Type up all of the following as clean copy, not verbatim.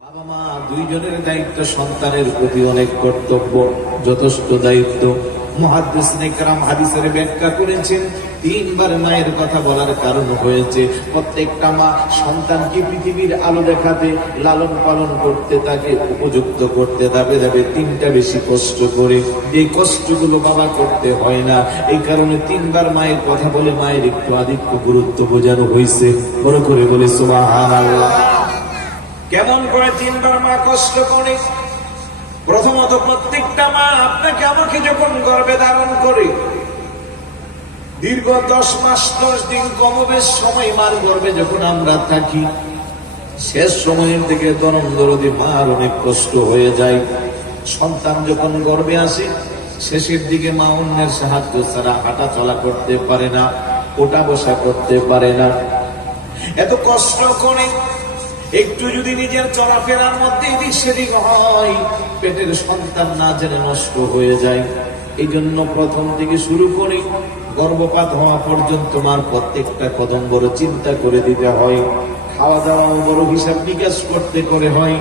বাবা মা দুইজনের দায়িত্ব, সন্তানের প্রতি অনেক কর্তব্য, যথেষ্ট দায়িত্ব। মুহাদ্দিসিনে কেরাম হাদিসের ব্যাখ্যা করেছেন, তিনবার মায়ের কথা বলার কারণ হয়েছে প্রত্যেকটা মা সন্তানকে পৃথিবীর আলো দেখাতে, লালন পালন করতে, তাকে উপযুক্ত করতে যাবে তিনটা বেশি কষ্ট করে। যে কষ্টগুলো বাবা করতে হয় না, এই কারণে তিনবার মায়ের কথা বলে মায়ের একটু আধিক্য গুরুত্ব বোঝানো হয়েছে। বড় করে বলে সুবহানাল্লাহ। কেমন করে তিনবার মা কষ্ট করে? প্রথমত, প্রত্যেকটা মা আপনাকে আমাকে যখন গর্ভে ধারণ করে দীর্ঘ 10 মাস 10 দিন কমবেশ সময় মার গর্ভে যখন আমরা থাকি, শেষ সময়ের থেকে দরদি মার অনেক কষ্ট হয়ে যায়। সন্তান যখন গর্ভে আসে, শেষের দিকে মা অন্যের সাহায্য ছাড়া হাঁটা চলা করতে পারে না, ওঠা বসা করতে পারে না, এত কষ্ট করে। একটু যদি নিজের চলাফেরার মধ্যে এদিক সেদিক হয়, পেটের সন্তান না জেনে নষ্ট হয়ে যায়। এই জন্য প্রথম থেকে শুরু করে গর্ভপাত হওয়া পর্যন্ত মার প্রত্যেকটা কদম বড় চিন্তা করে দিতে হয়। খাওয়া দাওয়াও বড় হিসাব নিকাশ করতে করে হয়।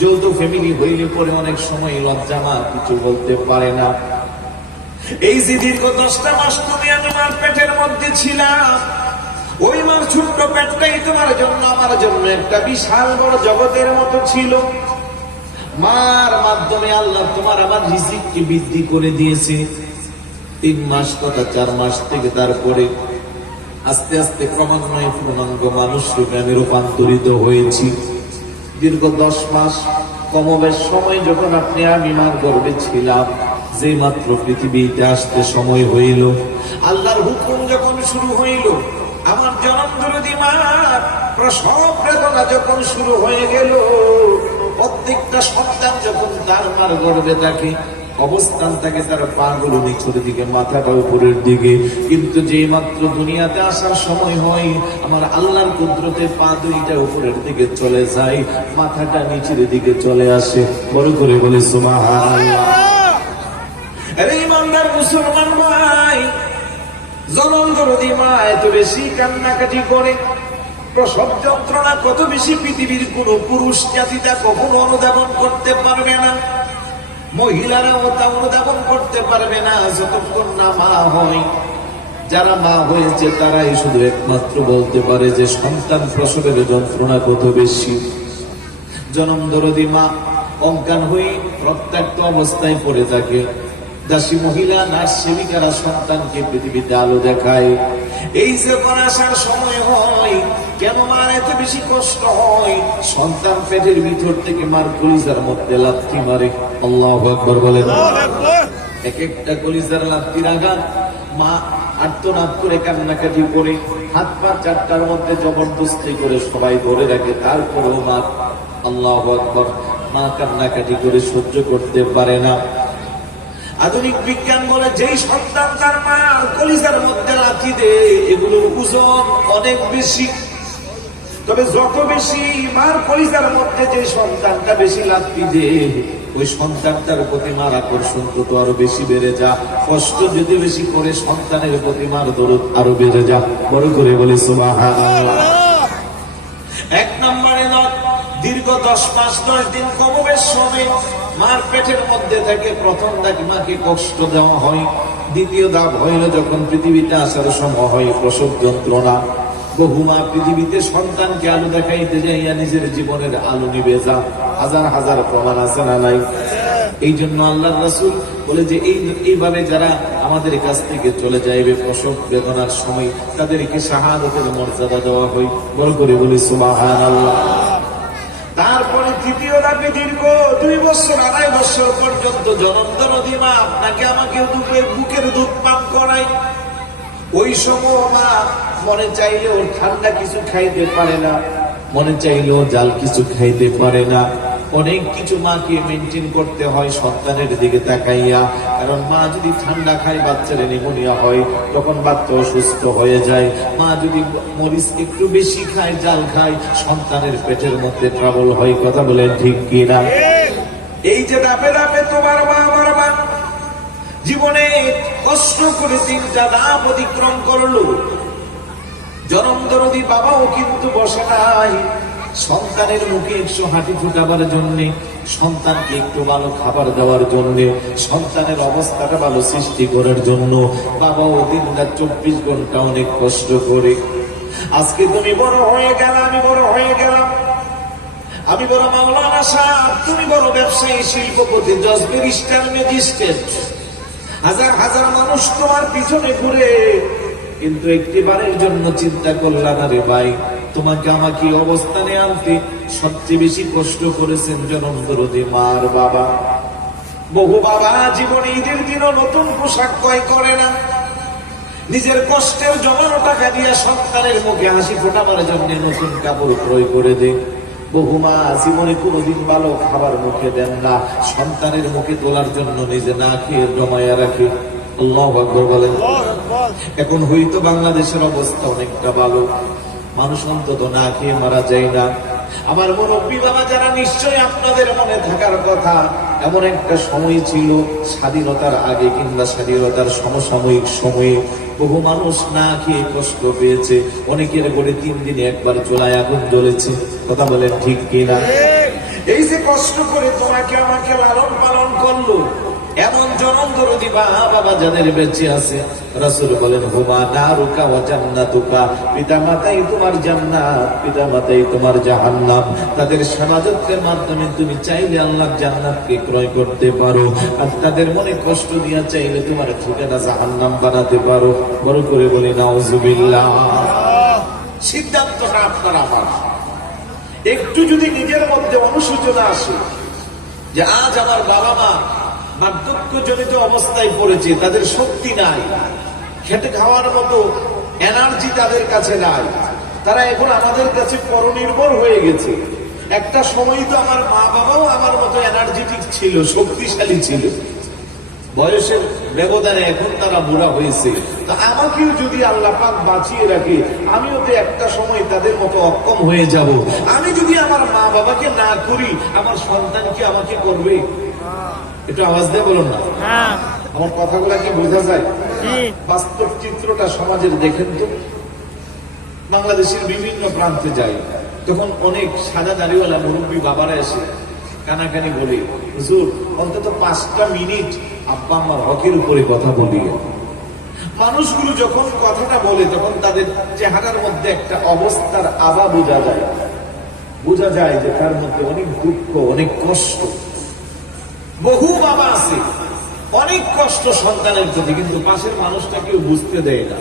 যৌথ ফ্যামিলি হইলে পরে অনেক সময় লজ্জা মা কিছু বলতে পারে না। এই যে দীর্ঘ 10টা মাস তুমি আমার পেটের মধ্যে ছিলাম, ওই মার ছোট্ট পেটটাই তোমার জন্য আমার জন্য একটা বিশাল বড় জগতের মতো ছিল। মার মাধ্যমে আল্লাহ তোমার আমার রিজিককে বৃদ্ধি করে দিয়েছে। 3 মাস তথা 4 মাস থেকে তারপরে আস্তে আস্তে ক্রমান্বয়ে পূর্ণাঙ্গ মানুষ রূপে আমি রূপান্তরিত হয়েছি। দীর্ঘ 10 মাস কমবেশ সময় যখন আপনি আমি মার গর্ভে ছিলাম, যে মাত্র পৃথিবীতে আসতে সময় হইল, আল্লাহর হুকুম যখন শুরু হইল, আমার জনমদরদী মার প্রসব বেদনা যখন শুরু হয়ে গেল, প্রত্যেকটা সন্তান যখন তার মার গর্ভে থাকে, অবস্থান থাকে তার পা গুলো নিচের দিকে, মাথাটা উপরের দিকে। কিন্তু যে মাত্র দুনিয়াতে আসার সময় হয়, আমার আল্লাহর কুদরতে পা দুইটা উপরের দিকে চলে যায়, মাথাটা নিচের দিকে চলে আসে। বড় করে বলে সুবহানাল্লাহ। আরে ইমানদার মুসলমান ভাই, জনমদরদী মা এত বেশি কান্নাকাটি করে, প্রসব যন্ত্রণা কত বেশি পৃথিবীর কোন পুরুষ জাতিটা কখনো অনুধাবন করতে পারবে না। মহিলারাও তা অনুধাবন করতে পারবে না যতক্ষণ না মা হয়। যারা মা হয়েছে তারাই শুধু একমাত্র বলতে পারে যে সন্তান প্রসবের যন্ত্রণা কত বেশি। জনমদরদী মা অজ্ঞান হয়ে রক্তাক্ত অবস্থায় পড়ে থাকে। দাসী মহিলা, নার্স, সেবিকারা সন্তানকে পৃথিবীতে আলো দেখায়। এই যে আসার সময় হয়, কেন মার এত বেশি কষ্ট হয়? সন্তান পেটের ভিতর থেকে মার কলিজার মধ্যে লাথি মারে। আল্লাহু আকবার বলেন। এক একটা কলিজার লাথির আঘাত মা আর্তনাদ করে কান্নাকাটি করে, হাত পা চারটার মধ্যে জবরদস্তি করে সবাই ধরে রাখে, তারপরেও মা, আল্লাহু আকবার, মা কান্নাকাটি করে সহ্য করতে পারে না। আধুনিক বিজ্ঞান বলে, যেই সন্তান তার মা কলিজার মধ্যে লাথি দেয়, এগুলোর ওজন অনেক বেশি। তবে যত বেশি মার কলিজার মধ্যে যে সন্তানটা বেশি লাথি দেয়, ওই সন্তানটার প্রতি মার আকর্ষণ তত আরো বেশি বেড়ে যা। কষ্ট যদি বেশি করে, সন্তানের প্রতি মার দরদ আরো বেড়ে যা। বড় করে বলে সুবহানাল্লাহ। 1 নম্বরে দীর্ঘ 10 মাস 10 দিন কমবেশ সময় মার পেটের মধ্যে থেকে প্রথম ধাপ মাকে কষ্ট দেওয়া হয়। দ্বিতীয় ধাপ হইল যখন পৃথিবীতে আসার সময় হয় প্রসব যন্ত্রণা। বহু মা পৃথিবীতে সন্তানকে আলো দেখাইতে যাইয়া নিজের জীবনের আলো নিবে যা। হাজার হাজার প্রমাণ আছে না নাই? এই জন্য আল্লাহর রাসূল বলে যে এইভাবে যারা আমাদের কাছ থেকে চলে যাইবে প্রসব বেদনার সময়, তাদেরকে শাহাদাতের মর্যাদা দেওয়া হয়। বড় করে বলি সুবহানাল্লাহ। তারপরে তৃতীয় ধাপে দীর্ঘ 2 বছর 2.5 বছর পর্যন্ত জনমদরদী মা আপনাকে আমাকে বুকের দুধ পান করায়। ওই সময় মা মনে চাইলেও ঠান্ডা কিছু খাইতে পারে না, মনে চাইলেও জাল কিছু খাইতে পারে না। অনেক কিছু মাকে মেনটেন করতে হয় সন্তানের দিকে তাকাইয়া। কারণ মা যদি ঠান্ডা খায়, বাচ্চার নিউমোনিয়া হয়, তখন বাচ্চা অসুস্থ হয়ে যায়। মা যদি মরিচ একটু বেশি খায়, জাল খায়, সন্তানের পেটের মধ্যে ট্রাবল হয়। কথা বলেন ঠিক কিনা? এই যে ধাপে ধাপে তোমার মা আমার মা জীবনে কষ্ট করে 3টা ধাপ অতিক্রম করলো। জনমদরদী বাবাও কিন্তু বসে নাই, সন্তানের মুখে 100 হাঁটি ফুটাবার জন্য, সন্তানকে একটু ভালো খাবার দেওয়ার জন্য, সন্তানের অবস্থাটা ভালো সৃষ্টি করার জন্য বাবাও দিন রাত 24 ঘন্টা অনেক কষ্ট করে। আজকে তুমি বড় হয়ে গেল, আমি বড় হয়ে গেলাম, আমি বড় মাওলানা সাহেব, তুমি বড় ব্যবসায়ী, শিল্পপতি, জজ, ব্যারিস্টার, ম্যাজিস্ট্রেট, হাজার হাজার মানুষ তোমার পিছনে ঘুরে, কিন্তু একটিবারের জন্য চিন্তা করলা না রে ভাই, তোমাকে আমাকে অবস্থানে আনতে সবচেয়ে বেশি কষ্ট করেছেন জনমদরদী মার বাবা। বহু বাবা জীবনে ঈদের দিনও নতুন পোশাক ক্রয় করে না, নিজের কষ্টের জমানো টাকা দিয়ে সন্তানের মুখে হাসি ফোটাবার জন্য নতুন কাপড় ক্রয় করে দেয়। বহু মা জীবনে কোনোদিন ভালো খাবার মুখে দেন না, সন্তানের মুখে তোলার জন্য নিজে না খেয়ে জমায়া রাখে। আল্লাহু আকবার বলেন। এখন হয়তো বাংলাদেশের অবস্থা অনেকটা ভালো, মানুষ অন্তত না খেয়ে মারা যায় না। আমার মুরব্বী বাবা যারা, নিশ্চয়ই আপনাদের মনে থাকার কথা, এমন একটা সময় ছিল স্বাধীনতার আগে কিংবা স্বাধীনতার সমসাময়িক সময়ে বহু মানুষ না খেয়ে কষ্ট পেয়েছে, অনেকের ঘরে 3 দিনে একবার চুলায় আগুন জ্বলেছে। কথা বলেন ঠিক কিনা? এই যে কষ্ট করে তোমাকে আমাকে লালন পালন করলো, এমন জনমদরদী বাবা যাদের বেঁচে আছে, রাসূল বলেন হুমা নারুকা ওয়া জান্নাতুকা, পিতামাতাই তোমার জান্নাত, পিতামাতাই তোমার জাহান্নাম। তাদের শাহাদাতের মাধ্যমে তুমি চাইলে আল্লাহর জান্নাতকে ক্রয় করতে পারো, আর তাদের মনে কষ্ট দিয়া চাইলে তোমার ঠিকানা জাহান্নাম বানাতে পারো। বড় করে বলি নাউজুবিল্লাহ। সিদ্ধান্তটা আপনার আমার। একটু যদি নিজের মধ্যে অনুশোচনা আসে যে আজ আমার বাবা মা বার্ধক্যজনিত অবস্থায় পড়েছে, তাদের শক্তি নাই, খেটে খাওয়ার মতো এনার্জি তাদের কাছে নাই, তারা এখন আমাদের কাছে পরনির্ভর হয়ে গেছে। একটা সময় তো আমার মা বাবাও আমার মতো এনার্জেটিক ছিল, শক্তিশালী ছিল, বয়সের ব্যবধানে এখন তারা বুড়া হয়েছে। তা আমাকেও যদি আল্লাহ পাক বাঁচিয়ে রাখে, আমিও তো একটা সময় তাদের মতো অক্ষম হয়ে যাব। আমি যদি আমার মা বাবাকে না করি, আমার সন্তান কি আমাকে করবে? একটু আওয়াজ দিয়ে বলুন না, আমার কথাগুলা কি বোঝা যায়? বাস্তব চিত্রটা সমাজের দেখেন তো। বাংলাদেশের বিভিন্ন প্রান্তে যাই, তখন অনেক সাদা দাড়িওয়ালা মুরব্বী বাবারা এসে কানাকানি বলে, হুজুর অন্তত 5টা মিনিট আব্বা আমার হকের উপরে কথা বলি। মানুষগুলো যখন কথাটা বলে, তখন তাদের চেহারার মধ্যে একটা অবস্থার আভা বোঝা যায়, বোঝা যায় যে তার মধ্যে অনেক দুঃখ, অনেক কষ্ট। বহু বাবা আছে অনেক কষ্ট সন্তানের প্রতি, কিন্তু পাশের মানুষটা কেউ বুঝতে দেয় না।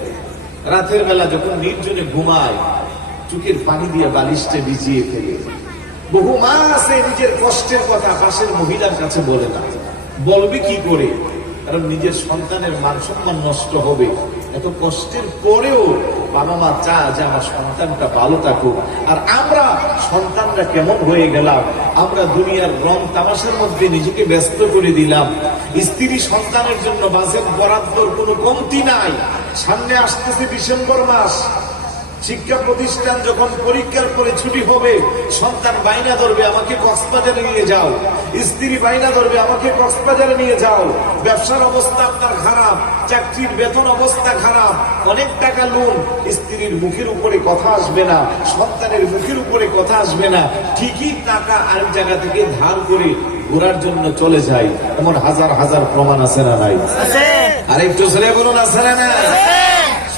রাতের বেলা যখন নির্জনে ঘুমায়, চোখের পানি দিয়ে বালিশটা ভিজিয়ে ফেলে। বহু মা আছে নিজের কষ্টের কথা পাশের মহিলার কাছে বলে না, বলবে কি করে? কারণ নিজের সন্তানের মান সম্মান নষ্ট হবে। এত কষ্টের পরেও বাবা মা চায় যে আমার সন্তানটা ভালো থাকুক। আর আমরা সন্তানরা কেমন হয়ে গেলাম, আমরা দুনিয়ার রং তামাশার মধ্যে নিজেকে ব্যস্ত করে দিলাম। স্ত্রী সন্তানের জন্য বাজেট বরাদ্দর কোনো কমতি নাই। সামনে আসতেছে ডিসেম্বর মাস, শিক্ষা প্রতিষ্ঠান যখন পরীক্ষার পরে ছুটি হবে, সন্তান বাইনা ধরবে আমাকে কক্সবাজারে নিয়ে যাও, স্ত্রী বাইনা ধরবে আমাকে কক্সবাজারে নিয়ে যাও। ব্যবসার অবস্থা আপনার খারাপ, চাকরির বেতন অবস্থা খারাপ, অনেক টাকা লোন, স্ত্রীর মুখের উপরে কথা আসবে না, সন্তানের মুখের উপরে কথা আসবে না, ঠিকই টাকা আরেক জায়গা থেকে ধার করে ঘোরার জন্য চলে যায়। এমন হাজার হাজার প্রমাণ আছে না নাই? আর একটু ছেলে বলুন আছে না?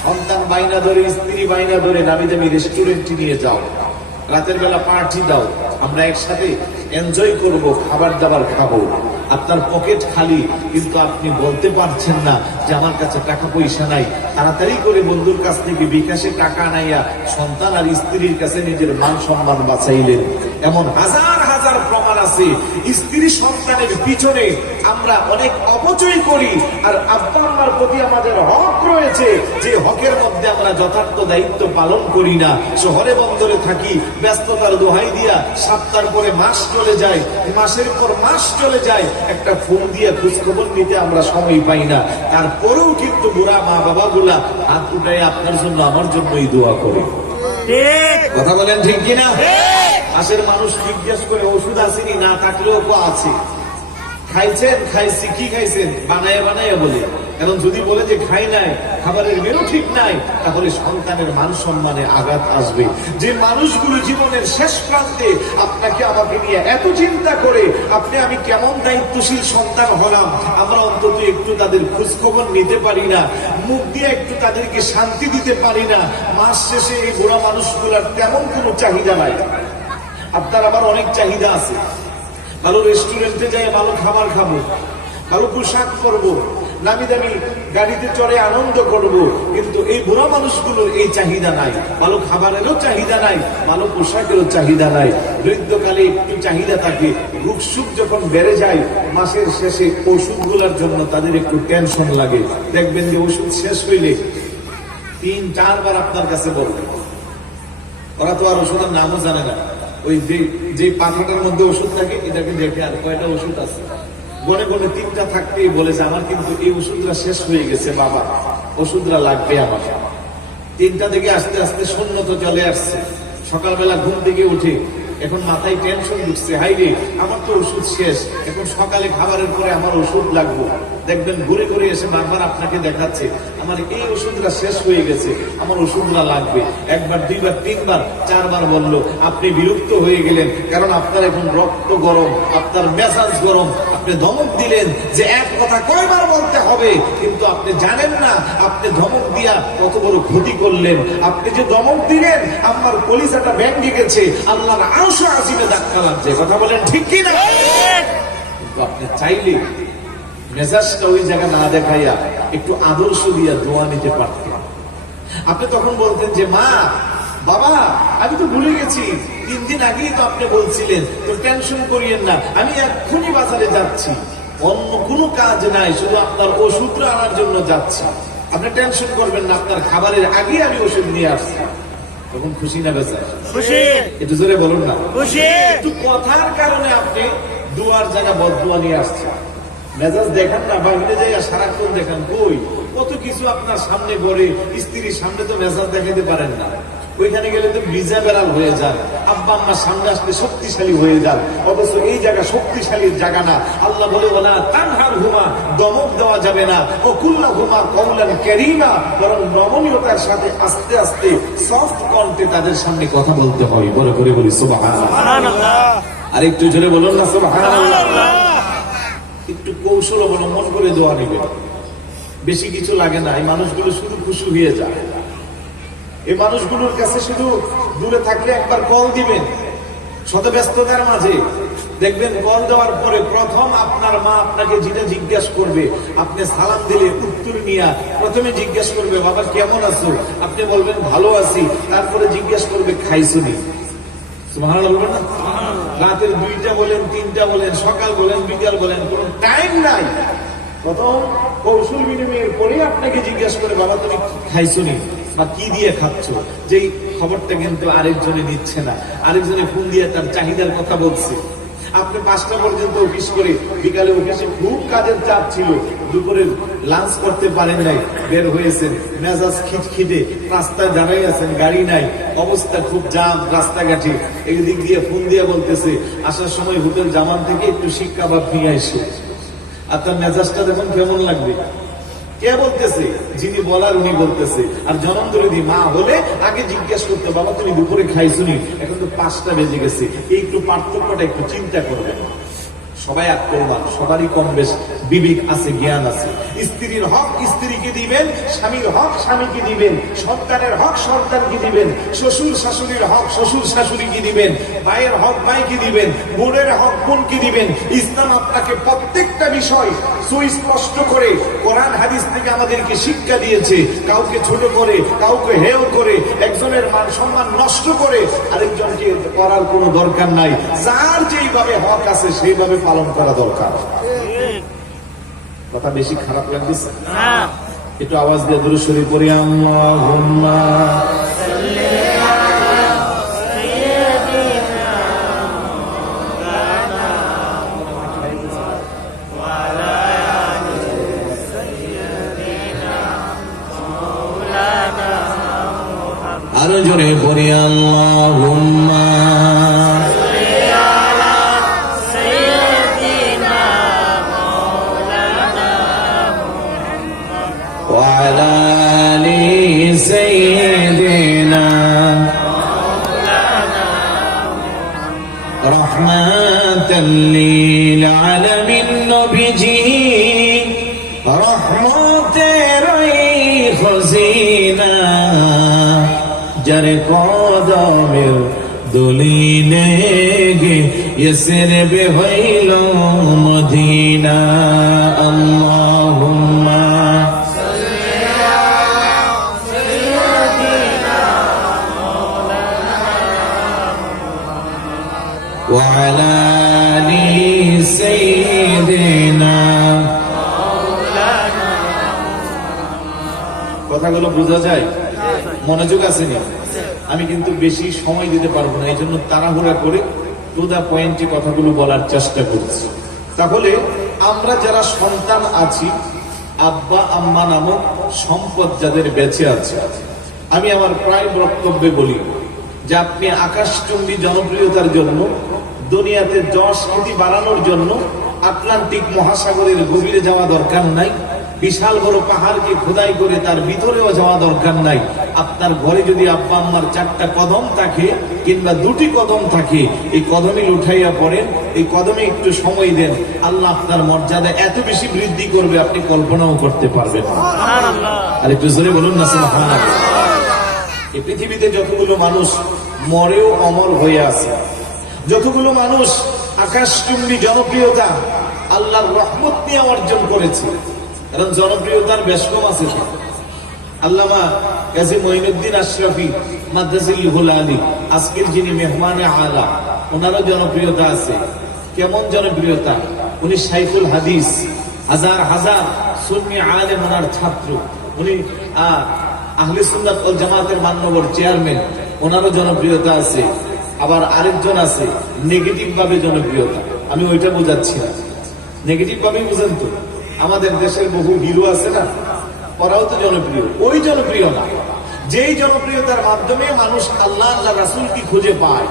সন্তান বাইনা ধরে, স্ত্রী বাইনা ধরে নামি দামি রেস্টুরেন্টে নিয়ে যাও, রাতের বেলা পার্টি দাও, আমরা একসাথে এনজয় করব, খাবার দাবার খাবো। আপনার পকেট খালি, কিন্তু আপনি বলতে পারছেন না যে আমার কাছে টাকা পয়সা নাই। তাড়াতাড়ি করে বন্ধুর কাছ থেকে বিকাশে টাকা আনাইয়া সন্তান আর স্ত্রীর কাছে নিজের মান সম্মান বাঁচাইলেন। এমন হাজার হাজার প্রমাণ আছে। স্ত্রী সন্তানের পিছনে আমরা অনেক অপচয় করি, আর আব্বা আম্মার প্রতি আমাদের হক রয়েছে, যে হকের মধ্যে আমরা যথার্থ দায়িত্ব পালন করি না। শহরে বন্দরে থাকি, ব্যস্ততার দোহাই দিয়া সপ্তাহের পরে মাস চলে যায়, মাসের পর মাস চলে যায়, একটা ফোন দিয়ে খোঁজখবর নিতে আমরা সময় পাই না। তারপরেও কিন্তু বুড়া মা বাবা গুলা হাত উঠায় আপনার জন্য আমার জন্যই দোয়া করে। কথা বলেন ঠিক কিনা? পাশের মানুষ জিজ্ঞেস করে ওষুধ আসেনি, না থাকলেও আছে। খাইছেন? খাইছি। কি খাইছেন? বানায় বানায় বলে। কারণ যদি বলে যে খাই নাই, খাবারের মেনু ঠিক নাই, তাহলে সন্তানের মান সম্মানে আঘাত আসবে। যে মানুষগুলো জীবনের শেষ প্রান্তে আপনাকে আমাকে নিয়ে এত চিন্তা করে আপনি আমি কেমন দায়িত্বশীল সন্তান হলাম, আমরা অন্তত একটু তাদের খোঁজখবর নিতে পারি না, মুখ দিয়ে একটু তাদেরকে শান্তি দিতে পারি না। মাস শেষে এই বুড়া মানুষগুলার তেমন কোনো চাহিদা নাই। আপনার আবার অনেক চাহিদা আছে। ভালো রেস্টুরেন্টে যাই ভালো খাবার খাবো, ভালো পোশাক পরবো, নামি দামি গাড়িতে চড়ে আনন্দ করব, কিন্তু এই বুড়া মানুষগুলোর এই চাহিদা নাই। ভালো খাবারেরও চাহিদা নাই, ভালো পোশাকেরও চাহিদা নাই। বৃদ্ধকালে একটু চাহিদা থাকে। রোগ সুখ যখন বেড়ে যায়, মাসের শেষে ওষুধগুলোর জন্য তাদের একটু টেনশন লাগে। দেখবেন যে ওষুধ শেষ হইলে 3-4 বার আপনার কাছে বলবে। ওরা তো আর ওষুধের নামও জানে না। ওই যে পাখাটার মধ্যে ওষুধ থাকে, এটাকে দেখে আর কয়টা ওষুধ আছে, গনে গনে 3টা থাকতেই বলে যে আমার কিন্তু এই ওষুধরা শেষ হয়ে গেছে বাবা, ওষুধরা লাগবে আমার। 3টা থেকে আস্তে আস্তে শূন্যত চলে আসছে। সকালবেলা ঘুম থেকে উঠে এখন মাথায় টেনশন ঢুকছে, হাই রে আমার তো ওষুধ শেষ, এখন সকালে খাবারের পরে আমার ওষুধ লাগবে। দেখবেন ঘুরে ঘুরে এসে বারবার আপনাকে দেখাচ্ছে আমার এই ওষুধরা শেষ হয়ে গেছে, আমার ওষুধরা লাগবে। 1বার 2বার 3বার 4বার বললো, আপনি বিরক্ত হয়ে গেলেন, কারণ আপনার এখন রক্ত গরম, আপনার মেজাজ গরম। আপনি ধমক দিলেন যে এক কথা কয়বার বলতে হবে, কিন্তু আপনি জানেন না আপনি ধমক দিয়া কত বড় ক্ষতি করলেন। আপনি যে ধমক দিলেন আমার কলিজাটা ভেঙে গেছে, আল্লাহর আরশে আজিমে ধাক্কা লাগছে। কথা বলেন ঠিক কি না? কিন্তু আপনি চাইলে মেজাজটা ওই জায়গা না দেখাইয়া একটু আদর্শ দিয়া দোয়া নিতে পারতেন। আপনি তখন বলতেন যে মা বাবা আমি তো ভুলে গেছি, 3 দিন আগেই তো আপনি বলছিলেন, তো টেনশন করিয়েন না, আমি এক্ষুনি বাজারে যাচ্ছি, অন্য কোনো কাজ নাই, শুধু আপনার ওষুধটা আনার জন্য যাচ্ছি, আপনি টেনশন করবেন না, আপনার খাবারের আগে আমি ওষুধ নিয়ে আসছি। তখন খুশি না বেচা? খুশি। একটু জোরে বলুন না। খুশি। একটু কথার কারণে আপনি দোয়ার জায়গা বদদোয়া নিয়ে আসছেন। মেজাজ দেখান না, বাইরে যাইয়া সারাক্ষণ দেখান, কই কত কিছু আপনার সামনে গড়ে, স্ত্রীর সামনে তো মেজাজ দেখাইতে পারেন না, ওইখানে গেলে তো ভিজা বেড়াল হয়ে যান, আব্বা আম্মার সামনে আসলে শক্তিশালী হয়ে যান, অথচ এই জায়গা শক্তিশালীর জায়গা না। আল্লাহ বলে ওলা তানহার হুমা, দমক দেওয়া যাবে না, ও কুল্লা হুমা কওলান কারীমা, বরং নমনীয়তার সাথে আস্তে আস্তে সফট কণ্ঠে তাদের সামনে কথা বলতে হয়। বড় করে বলি সুবহানাল্লাহ। আর একটু জোরে বলুন না সুবহানাল্লাহ। একটু কৌশল অবলম্বন করে দোয়া নেবে, বেশি কিছু লাগে না। এই মানুষগুলো শুধু খুশি হয়ে যায়। এই মানুষগুলোর কাছে শুধু দূরে থাকলে একবার কল দিবেন, শত ব্যস্ততার মাঝে দেখবেন কল দেওয়ার পরে প্রথম আপনার মা আপনাকে যেটা জিজ্ঞাসা করবে, আপনি সালাম দিলে উত্তর নিয়ে প্রথমে জিজ্ঞাসা করবে বাবা কেমন আছো, আপনি বলবেন ভালো আছি, তারপরে জিজ্ঞাসা করবে খাইছো নি? সুবহানাল্লাহ বলবেন না? রাতের 2টা বলেন 3টা বলেন, সকাল বলেন বিকাল বলেন, কোনো টাইম নাই। প্রথম কৌশল বিনিময়ের পরে আপনাকে জিজ্ঞাসা করে বাবা তুমি খাইছো নি বা কি দিয়ে খাচ্ছ, যেই খবরটা কিন্তু আরেকজনে নিচ্ছে না, আরেকজনে ফোন দিয়ে তার চাহিদার কথা বলছে। আপনি 5টা পর্যন্ত অফিস করে, বিকালে অফিসে খুব কাজের চাপ ছিল, দুপুরে লাঞ্চ করতে পারেন নাই, বের হয়েছেন মেজাজ খিটখিটে, রাস্তায় দাঁড়াই আছেন, গাড়ি নাই, অবস্থা খুব জাম রাস্তাঘাটে, এই দিক দিয়ে ফোন দিয়ে বলতেছে আসার সময় হোটেল জামান থেকে একটু শিক কাবাব নিয়ে আসে। আর তার মেজাজটা দেখুন কেমন লাগবে। কে বলতেছে? যিনি বলার উনি বলতেছে। আর জনমদরদি মা হলে আগে জিজ্ঞাসা করতে বাবা তুমি দুপুরে খাইছুনি, এখন তো 5টা বেজে গেছে। এই একটু পার্থক্যটা একটু চিন্তা করবেন। সবাই আক্রমণ, সবারই কম বেশ বিবেক আছে, জ্ঞান আছে। স্ত্রীর হক স্ত্রীকে দিবেন, স্বামীর হক স্বামীকে দিবেন, সন্তানের হক সন্তানকে দিবেন, শ্বশুর শাশুড়ির হক শ্বশুর শাশুড়িকে দিবেন, ভাইয়ের হক ভাইকে দিবেন, বোনের হক বোনকে দিবেন। ইসলাম আপনাকে প্রত্যেকটা বিষয় সুস্পষ্ট করে কোরআন হাদিস থেকে আমাদেরকে শিক্ষা দিয়েছে। কাউকে ছোট করে, কাউকে হেয় করে, একজনের মান সম্মান নষ্ট করে আরেকজনকে করার কোনো দরকার নাই। যার যেইভাবে হক আছে সেইভাবে পালন করা দরকার। কথা বেশি খারাপ লাগতেছে? একটু আওয়াজ দিয়ে দুরূদ শরীফ পড়ি। আল্লাহুম্মা সাল্লি আলা সাইয়্যিদিনা মাওলানা ওয়া আলা আলি সাইয়্যিদিনা মাওলানা মুহাম্মদ। আরো জোরে পড়ি আল্লাহুম্মা সাল্লি আলা সাইয়্যিদিনা রাহমাতাল লিল আলামিন নবীজি রহমতের খজিনা যার কদমের দলিলে গে ইসরবে হইল মদিনা আল্লাহুম্মা وعلى آل سيدنا কথাগুলো বোঝা যায়? মনোযোগ আছে না? আমি কিন্তু বেশি সময় দিতে পারবো না, এই জন্য তাড়াহুড়া করে টু দা পয়েন্টে কথাগুলো বলার চেষ্টা করছি। তাহলে আমরা যারা সন্তান আছি, আব্বা আম্মা নামক সম্পদ যাদের বেঁচে আছে, আমি আমার প্রায় বক্তব্যে বলি যে আপনি আকাশচুম্বী জনপ্রিয়তার জন্য, দুনিয়াতে যশ খ্যাতি বাড়ানোর জন্য আটলান্টিক মহাসাগরের গভীরে যাওয়া দরকার নাই, বিশাল বড় পাহাড়কে খোদাই করে তার ভিতরেও যাওয়া দরকার নাই। আপনার ঘরে যদি আব্বা আম্মার 4টা কদম থাকে কিংবা 2টি কদম থাকে, এই কদমে উঠাইয়া পড়েন, এই কদমে একটু সময় দেন, আল্লাহ আপনার মর্যাদা এত বেশি বৃদ্ধি করবে আপনি কল্পনাও করতে পারবেন না। আর একটু জোরে বলুন না সুবহানাল্লাহ। এই পৃথিবীতে যতগুলো মানুষ মরেও অমর হয়ে আছে, যতগুলো মানুষ আকাশচুম্বী জনপ্রিয়তা আল্লাহর রহমত নিয়ে অর্জন করেছে, কারণ জনপ্রিয়তার বেশ কম আছে। আল্লামা কাজী মঈনুদ্দিন আশরাফি মাদ্রাসাতুল আলী, আজকের যিনি মেহমানে আলা, ওনারও জনপ্রিয়তা আছে। কেমন জনপ্রিয়তা? উনি শাইখুল হাদিস, হাজার হাজার সুন্নি আলেম ওনার ছাত্র, উনি আহলে সুন্নাত ওয়াল জামাতের মান্যবর চেয়ারম্যান, ওনারও জনপ্রিয়তা আছে। আবার আরেকজন আছে নেগেটিভ ভাবে জনপ্রিয়তা, আমি ওইটা বোঝাচ্ছি না, নেগেটিভ ভাবে বুঝেন তো। আমাদের দেশের বহু হিরো আছে না, ওরাও তো জনপ্রিয়। ওই জনপ্রিয় না, যেই জনপ্রিয়তার মাধ্যমে মানুষ আল্লাহ আল্লাহ রাসূলকে খুঁজে পায়,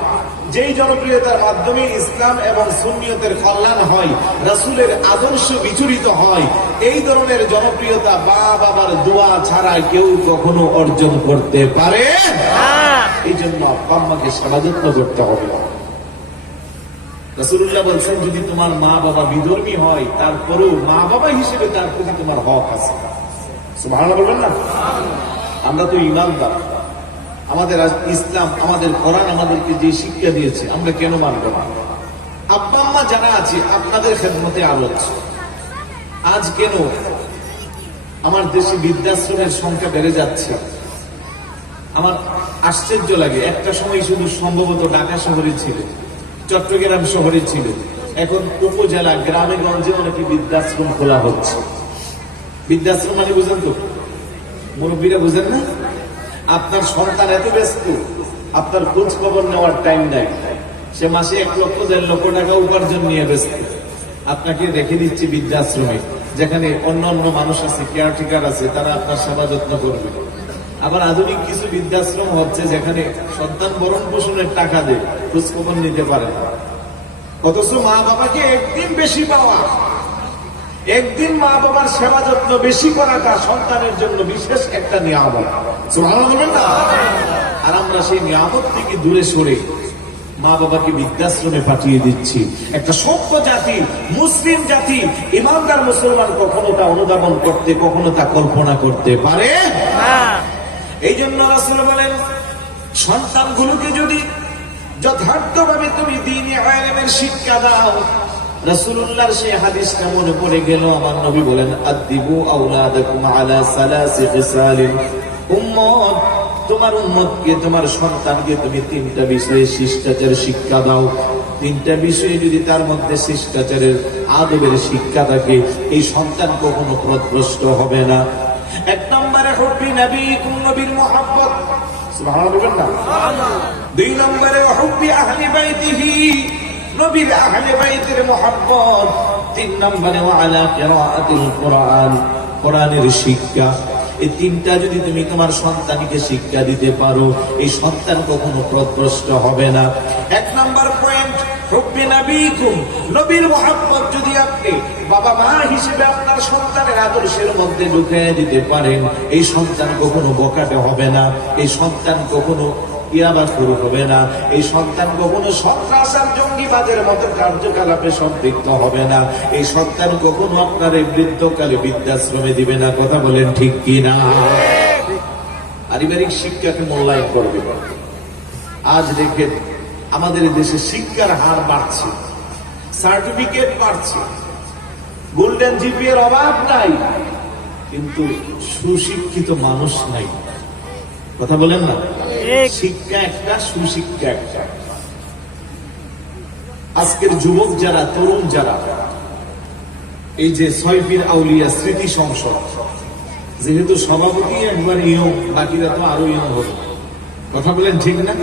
যেই জনপ্রিয়তার মাধ্যমে ইসলাম এবং সুন্নিয়তের কল্যাণ হয়, রাসূলের আদর্শ বিচরিত হয়, এই ধরনের জনপ্রিয়তা বাবার দোয়া ছাড়া কেউ কখনো অর্জন করতে পারে না। এই জন্য আব্বা আম্মাকে সেবা যত্ন করতে হবে। রাসূলুল্লাহ বলছেন, যদি তোমার মা বাবা বিধর্মী হয়, তারপরেও মা বাবা হিসেবে তার প্রতি তোমার হক আছে। সুবহানাল্লাহ বলবেন না? আমরা তো ইমানদার, আমাদের ইসলাম, আমাদের কোরআন আমাদেরকে যে শিক্ষা দিয়েছে আমরা কেন মানব না? আব্বা আম্মা যারা আছে আপনাদের খেদমতে আলোচ। আজ কেন আমার দেশে বৃদ্ধাশ্রমের সংখ্যা বেড়ে যাচ্ছে? আমার আশ্চর্য লাগে। একটা সময় শুধু সম্ভবত ঢাকা শহরে ছিল, চট্টগ্রাম শহরে ছিল, এখন উপজেলা গ্রামে গঞ্জে অনেক বৃদ্ধাশ্রম খোলা হচ্ছে। বৃদ্ধাশ্রম মানে বুঝেন তো? মুরব্বীরা বুঝেন না? আপনার সন্তান এত ব্যস্ত, আপনার খোঁজ খবর নেওয়ার টাইম নাই, সে মাসে 1 লক্ষ 1.5 লক্ষ টাকা উপার্জন নিয়ে ব্যস্ত। আপনাকে রেখে দিচ্ছে বৃদ্ধাশ্রমে, যেখানে অন্য অন্য মানুষ আছে, কেয়ারটেকার আছে, তারা আপনার সেবা যত্ন করবে। আবার আধুনিক কিছু বৃদ্ধাশ্রম হচ্ছে যেখানে সন্তান ভরণ পোষণের টাকা দেয়, খোঁজ খবর নিতে পারে না। অথচ মা বাবাকে একদিন বেশি পাওয়া, একদিন মা বাবার সেবা যত্ন বেশি করাটা সন্তানের জন্য বিশেষ একটা নিয়ামত। সুবহানাল্লাহ বলবেন না? আর আমরা সেই নিয়ামত থেকে দূরে সরে মা বাবাকে বৃদ্ধাশ্রমে পাঠিয়ে দিচ্ছি। একটা সভ্য জাতি, মুসলিম জাতি, ইমানদার মুসলমান কখনো তা অনুধাবন করতে, কখনো তা কল্পনা করতে পারে না। এই জন্য রাসূল বলেন, সন্তানগুলোকে যদি যথার্থভাবে তুমি দ্বীনি ইলমের শিক্ষা দাও। রাসূলুল্লাহর সেই হাদিসটা মনে পড়ে গেল। আমার নবী বলেন, আদিবু আওলাদাকুম আলা সালাসি খিসালিন। উম্মত, তোমার উম্মতকে, তোমার সন্তানকে তুমি 3টা বিষয়ে শিষ্টাচার শিক্ষা দাও। 3টা বিষয়ে যদি তার মধ্যে শিষ্টাচারের আদবের শিক্ষা থাকে, এই সন্তান কখনো পথভ্রষ্ট হবে না। 1 নম্বরে হুব্বি নবীকুম, নবীর মুহাব্বত। সুবহানাল্লাহ বলবেন না? 2 নম্বরে হুব্বি আহলি বাইতিহি, নবীর আহলে বাইতের মুহাব্বত। 3 নম্বরে ওয়ালা কিরাআতিল কুরআন, কোরআনের শিক্ষা। এই 3টা যদি তুমি তোমার সন্তানকে শিক্ষা দিতে পারো, এই সন্তান কখনো পথভ্রষ্ট হবে না। 1 নম্বর পয়েন্ট, হুব্বি নবীকুম, নবীর মুহাব্বত যদি আপনি বাবা মা হিসেবে আপনার সন্তানের আদর্শের মধ্যে ঢুকিয়ে দিতে পারেন, এই সন্তান কখনো বকাটে হবে না, এই সন্তান কখনো ইয়াবাখোর হবে না, এই সন্তান কখনো সন্ত্রাস আর জঙ্গিবাদের মতো কার্যকলাপে সম্পৃক্ত হবে না, এই সন্তান কখনো আপনার এই বৃদ্ধকালে বৃদ্ধাশ্রমে দিবে না। কথা বলেন ঠিক কি না? পারিবারিক শিক্ষাকে মূল্যায়ন করবে। আজ দেখেন আমাদের দেশে শিক্ষার হার বাড়ছে, সার্টিফিকেট বাড়ছে, গোল্ডেন জিপি এর অভাব নাই, কিন্তু সুশিক্ষিত মানুষ নাই। কথা বলেন না? শিক্ষা একটা, সুশিক্ষা একটা। আজকের যুবক যারা, তরুণ যারা, এই যে 6 পীর আউলিয়া স্মৃতি সংসদ, যেহেতু সভাপতি একবার ইয়ং, বাকিরা তো আরো ইয়ং হবে। কথা বলেন ঠিক না?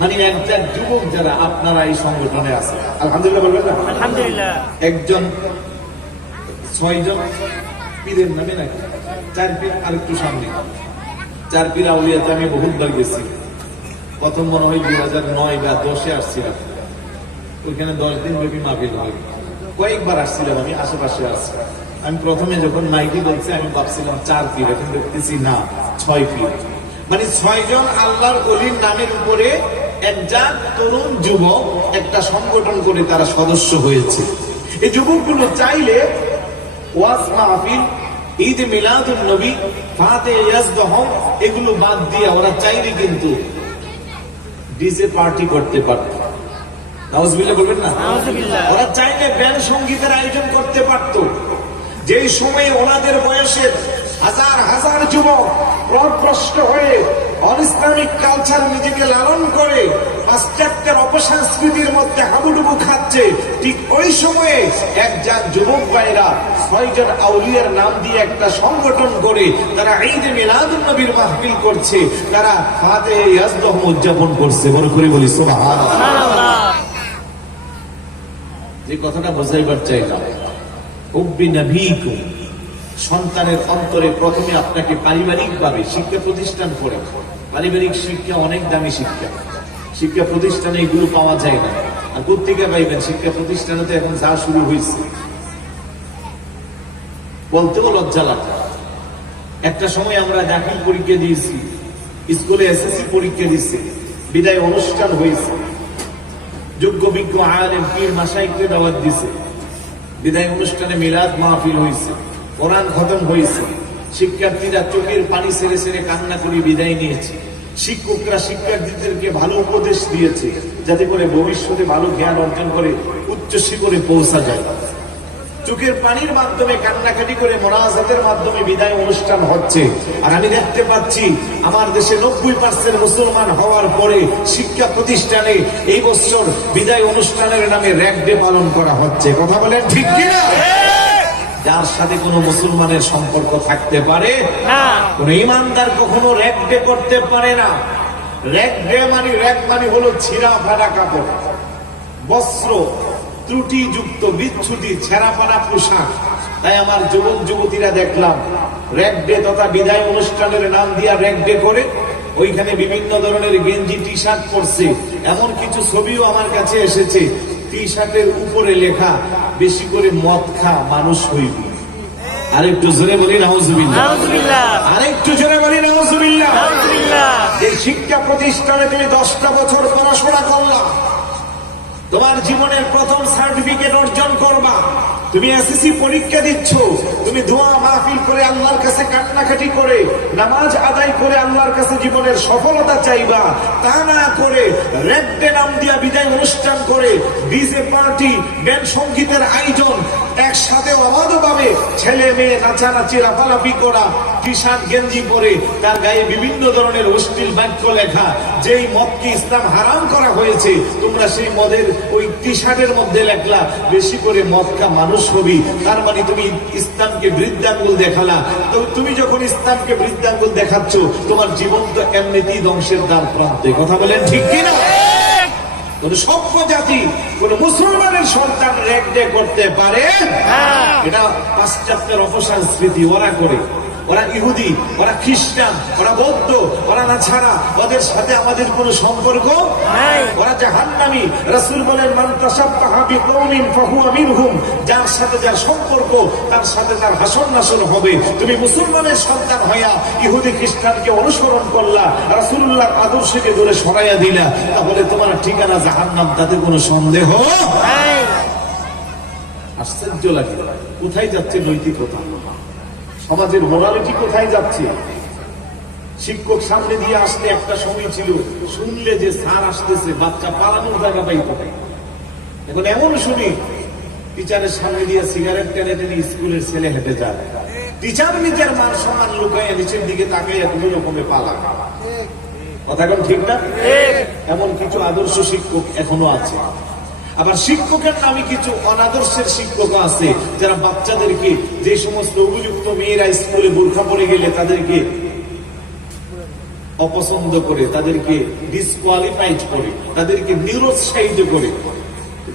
মানে একটা যুবক যারা আপনারা এই সংগঠনে আছে, আলহামদুলিল্লাহ বলবেন না? আলহামদুলিল্লাহ। একজন 6 জন পীরের নামে নাকি 4 পীর, আর একটু সামনে 4 পীর আউলিয়াতে আমি বহুতবার গেছি। প্রথম মনে হয় 2009 বা 10-এ আসছিলাম, ওইখানে 10 দিন ব্যাপী মাহফিল হয়। কয়েকবার আসছিলাম, আমি আশেপাশে আসছি। আমি প্রথমে যখন মাইকি বলছি আমি ভাবছিলাম 4 পীর, এখন দেখতেছি না 6 পীর। মানে 6 জন আল্লাহর ওলির নামের উপরে একটা তরুণ যুবক একটা সংগঠন করে তারা সদস্য হয়েছে। এই যুবকগুলো চাইলে ওয়াজ মাহফিল, ঈদ মিলাদুন নবী, ফাতে ইয়াজদহ এগুলো বাদ দিয়ে ওরা চাইলে কিন্তু ডিজে পার্টি করতে পারত। নাউজুবিল্লাহ বলবেন না? ওরা চাইলে ব্যান্ড সঙ্গীতের আয়োজন করতে পারত। যেই সময়ে ওনাদের বয়সের হাজার হাজার যুবক প্রভ্রষ্ট হয়ে অনইসলামিক কালচার নিজেকে লালন করে পাশ্চাত্যের অপসংস্কৃতির মধ্যে হাবুডুবু খাচ্ছে, ঠিক ওই সময়ে একজন যুবক ভাইরা 6 জন আউলিয়ার নাম দিয়ে একটা সংগঠন করে তারা ঈদ মিলাদুন নবীর মাহফিল করছে, তারা ফাতে ইয়াজদহ উদযাপন করছে। বড় করে বলি সুবহানাল্লাহ। যে কথাটা বোঝাইবার চাইলাম, হুব্বি নবীকুম, সন্তানের অন্তরে প্রথমে আপনাকে পারিবারিক ভাবে শিক্ষা প্রতিষ্ঠান করে। পারিবারিক শিক্ষা অনেক দামি শিক্ষা, শিক্ষা প্রতিষ্ঠানে এগুলো পাওয়া যায় না। আর কোত্থেকে পাইবেন? শিক্ষা প্রতিষ্ঠানে তো এখন যা শুরু হয়েছে বলতেও লজ্জা লাগে। একটা সময় আমরা দাখিল পরীক্ষা দিয়েছি, স্কুলে এসএসসি পরীক্ষা দিচ্ছে, বিদায় অনুষ্ঠান হয়েছে, যোগ্য বিজ্ঞ আলেম পীর মাশায়েখকে দাওয়াত দিছে, বিদায় অনুষ্ঠানে মিলাদ মাহফিল হয়েছে, কোরআন খতম হয়েছে, শিক্ষার্থীরা চোখের পানি ছেড়ে ছেড়ে কান্না করে বিদায় নিয়েছে, শিক্ষকরা শিক্ষার্থীদেরকে ভালো উপদেশ দিয়েছে যাতে করে ভবিষ্যতে ভালো জ্ঞান অর্জন করে উচ্চ শিখরে পৌঁছা যায়। চোখের পানির মাধ্যমে কান্নাকাটি করে মোনাজাতের মাধ্যমে বিদায় অনুষ্ঠান হচ্ছে। আর আমি দেখতে পাচ্ছি আমার দেশে 90% মুসলমান হওয়ার পরে শিক্ষা প্রতিষ্ঠানে এই বছর বিদায় অনুষ্ঠানের নামে র‍্যাগ ডে পালন করা হচ্ছে। কথা বলেন ঠিক কিনা? যার সাথে কোনো মুসলমানের সম্পর্ক থাকতে পারে না। কোন ইমানদার কখনো র‍্যাগ ডে করতে পারে না। র‍্যাগ মানে হলো ছিঁড়া ফাটা কাপড়, বস্ত্র ত্রুটিযুক্ত, বিচ্ছুতি, ছেঁড়াপাড়া পোশাক। তাই আমার যুবক যুবতীরা দেখলাম র‍্যাগ ডে তথা বিদায় অনুষ্ঠানের নাম দিয়া র‍্যাগ ডে করে ওইখানে বিভিন্ন ধরনের গেঞ্জি টি শার্ট পরছে। এমন কিছু ছবিও আমার কাছে এসেছে, টি শার্টের উপরে লেখা বেশি করে মদ খা মানুষ হইবি। আরেকটু জোরে বলি নাউজুবিল্লাহ, আরেকটু জোরে বলি নাউজুবিল্লাহ। এই শিক্ষা প্রতিষ্ঠানে তুমি 10টা বছর পড়াশোনা করলা, তোমার জীবনের প্রথম সার্টিফিকেট অর্জন করবা, তুমি এসএসসি পরীক্ষা দিচ্ছ, তুমি দোয়া মাহফিল করে আল্লাহর কাছে কান্নাকাটি করে নামাজ আদায় করে আল্লাহর কাছে জীবনের সফলতা চাইবা। তা না করে র‍্যাগ ডে নাম দিয়া বিদায় অনুষ্ঠান করে ডিজে পার্টি, ব্যান্ড সঙ্গীতের আয়োজন, একসাথে অবাধভাবে ছেলে মেয়ে নাচানাচি লাফালাফি করা, টি শার্ট গেঞ্জি পরে তার গায়ে বিভিন্ন ধরনের অশ্লীল বাক্য লেখা। যেই মদকে ইসলাম হারাম করা হয়েছে, তোমরা সেই মদের ওই টি শার্টের মধ্যে লেখলা বেশি করে মদ খা মানুষ হবি। তার মানে তুমি ইসলামকে বৃদ্ধাঙ্গুল দেখালা। তো তুমি যখন ইসলামকে বৃদ্ধাঙ্গুল দেখাচ্ছ, তোমার জীবন তো এমনিতেই ধ্বংসের দ্বার প্রান্তে। কথা বলেন ঠিক কিনা? কোন সভ্য জাতি, কোন মুসলমানের সন্তান র‍্যাগ ডে করতে পারে? এটা পাশ্চাত্যের অপসংস্কৃতি, ওরা করে। ওরা ইহুদি, ওরা খ্রিস্টান, ওরা বৌদ্ধ, ওরা নাছাড়া, ওদের সাথে আমাদের কোনো সম্পর্ক নাই। ওরা জাহান্নামী। রাসূল বলেন, মান তাশাব্বাহা বিকওমিন ফাহুয়া মিনহুম। যার সাথে যার সম্পর্ক, তার সাথে তার হাসর নাসর হবে। তুমি মুসলমানের সন্তান হইয়া ইহুদি খ্রিস্টানকে অনুসরণ করলা, রাসূলুল্লাহর আদর্শকে দূরে সরাইয়া দিলা, তাহলে তোমার ঠিকানা জাহান্নাম, তাতে কোনো সন্দেহ নাই। আশ্চর্য লাগে, কোথায় যাচ্ছে নৈতিকতা, সমাজের মোরালিটি কোথায় যাচ্ছে? শিক্ষক সামনে দিয়ে আসলে একটা সময় ছিল, শুনলে যে স্যার আসতেছে বাচ্চা পালানোর জায়গা পাইত। এখন এমন শুনি টিচারের সামনে দিয়ে সিগারেট টেনে টেনে স্কুলের ছেলে হেঁটে যায়, টিচার নিজের মান সম্মান লুকাইয়া নিচের দিকে তাকাইয়া কোনো রকমে পালা। কথা এখন ঠিক না? এমন কিছু আদর্শ শিক্ষক এখনো আছে। আবার শিক্ষকের নামে কিছু অনাদর্শের শিক্ষক আছে, যারা বাচ্চাদেরকে, যে সমস্ত অভিযুক্ত মেয়েরা স্কুলে বোরখা পরে গেলে তাদেরকে অপছন্দ করে, তাদেরকে ডিসকোয়ালিফাইড করে, তাদেরকে নিরুৎসাহিত করে।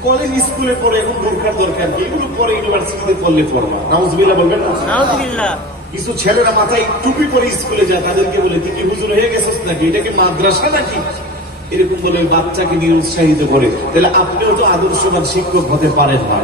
কলেজ স্কুলে পড়ে এখন বোরখার দরকার কি? এগুলো পরে ইউনিভার্সিটিতে পড়লে পড়বা। নাউজুবিল্লাহ বলবেন না? নাউজুবিল্লাহ। কিছু ছেলেরা মাথায় টুপি পরে স্কুলে যায়, তাদেরকে বলে তুই কি হুজুর হয়ে গেছিস নাকি? এটা কি মাদ্রাসা নাকি? এরকম বলে বাচ্চাকে নিরুৎসাহিত করে। তাহলে আপনিও তো আদর্শবান শিক্ষক হতে পারেন না।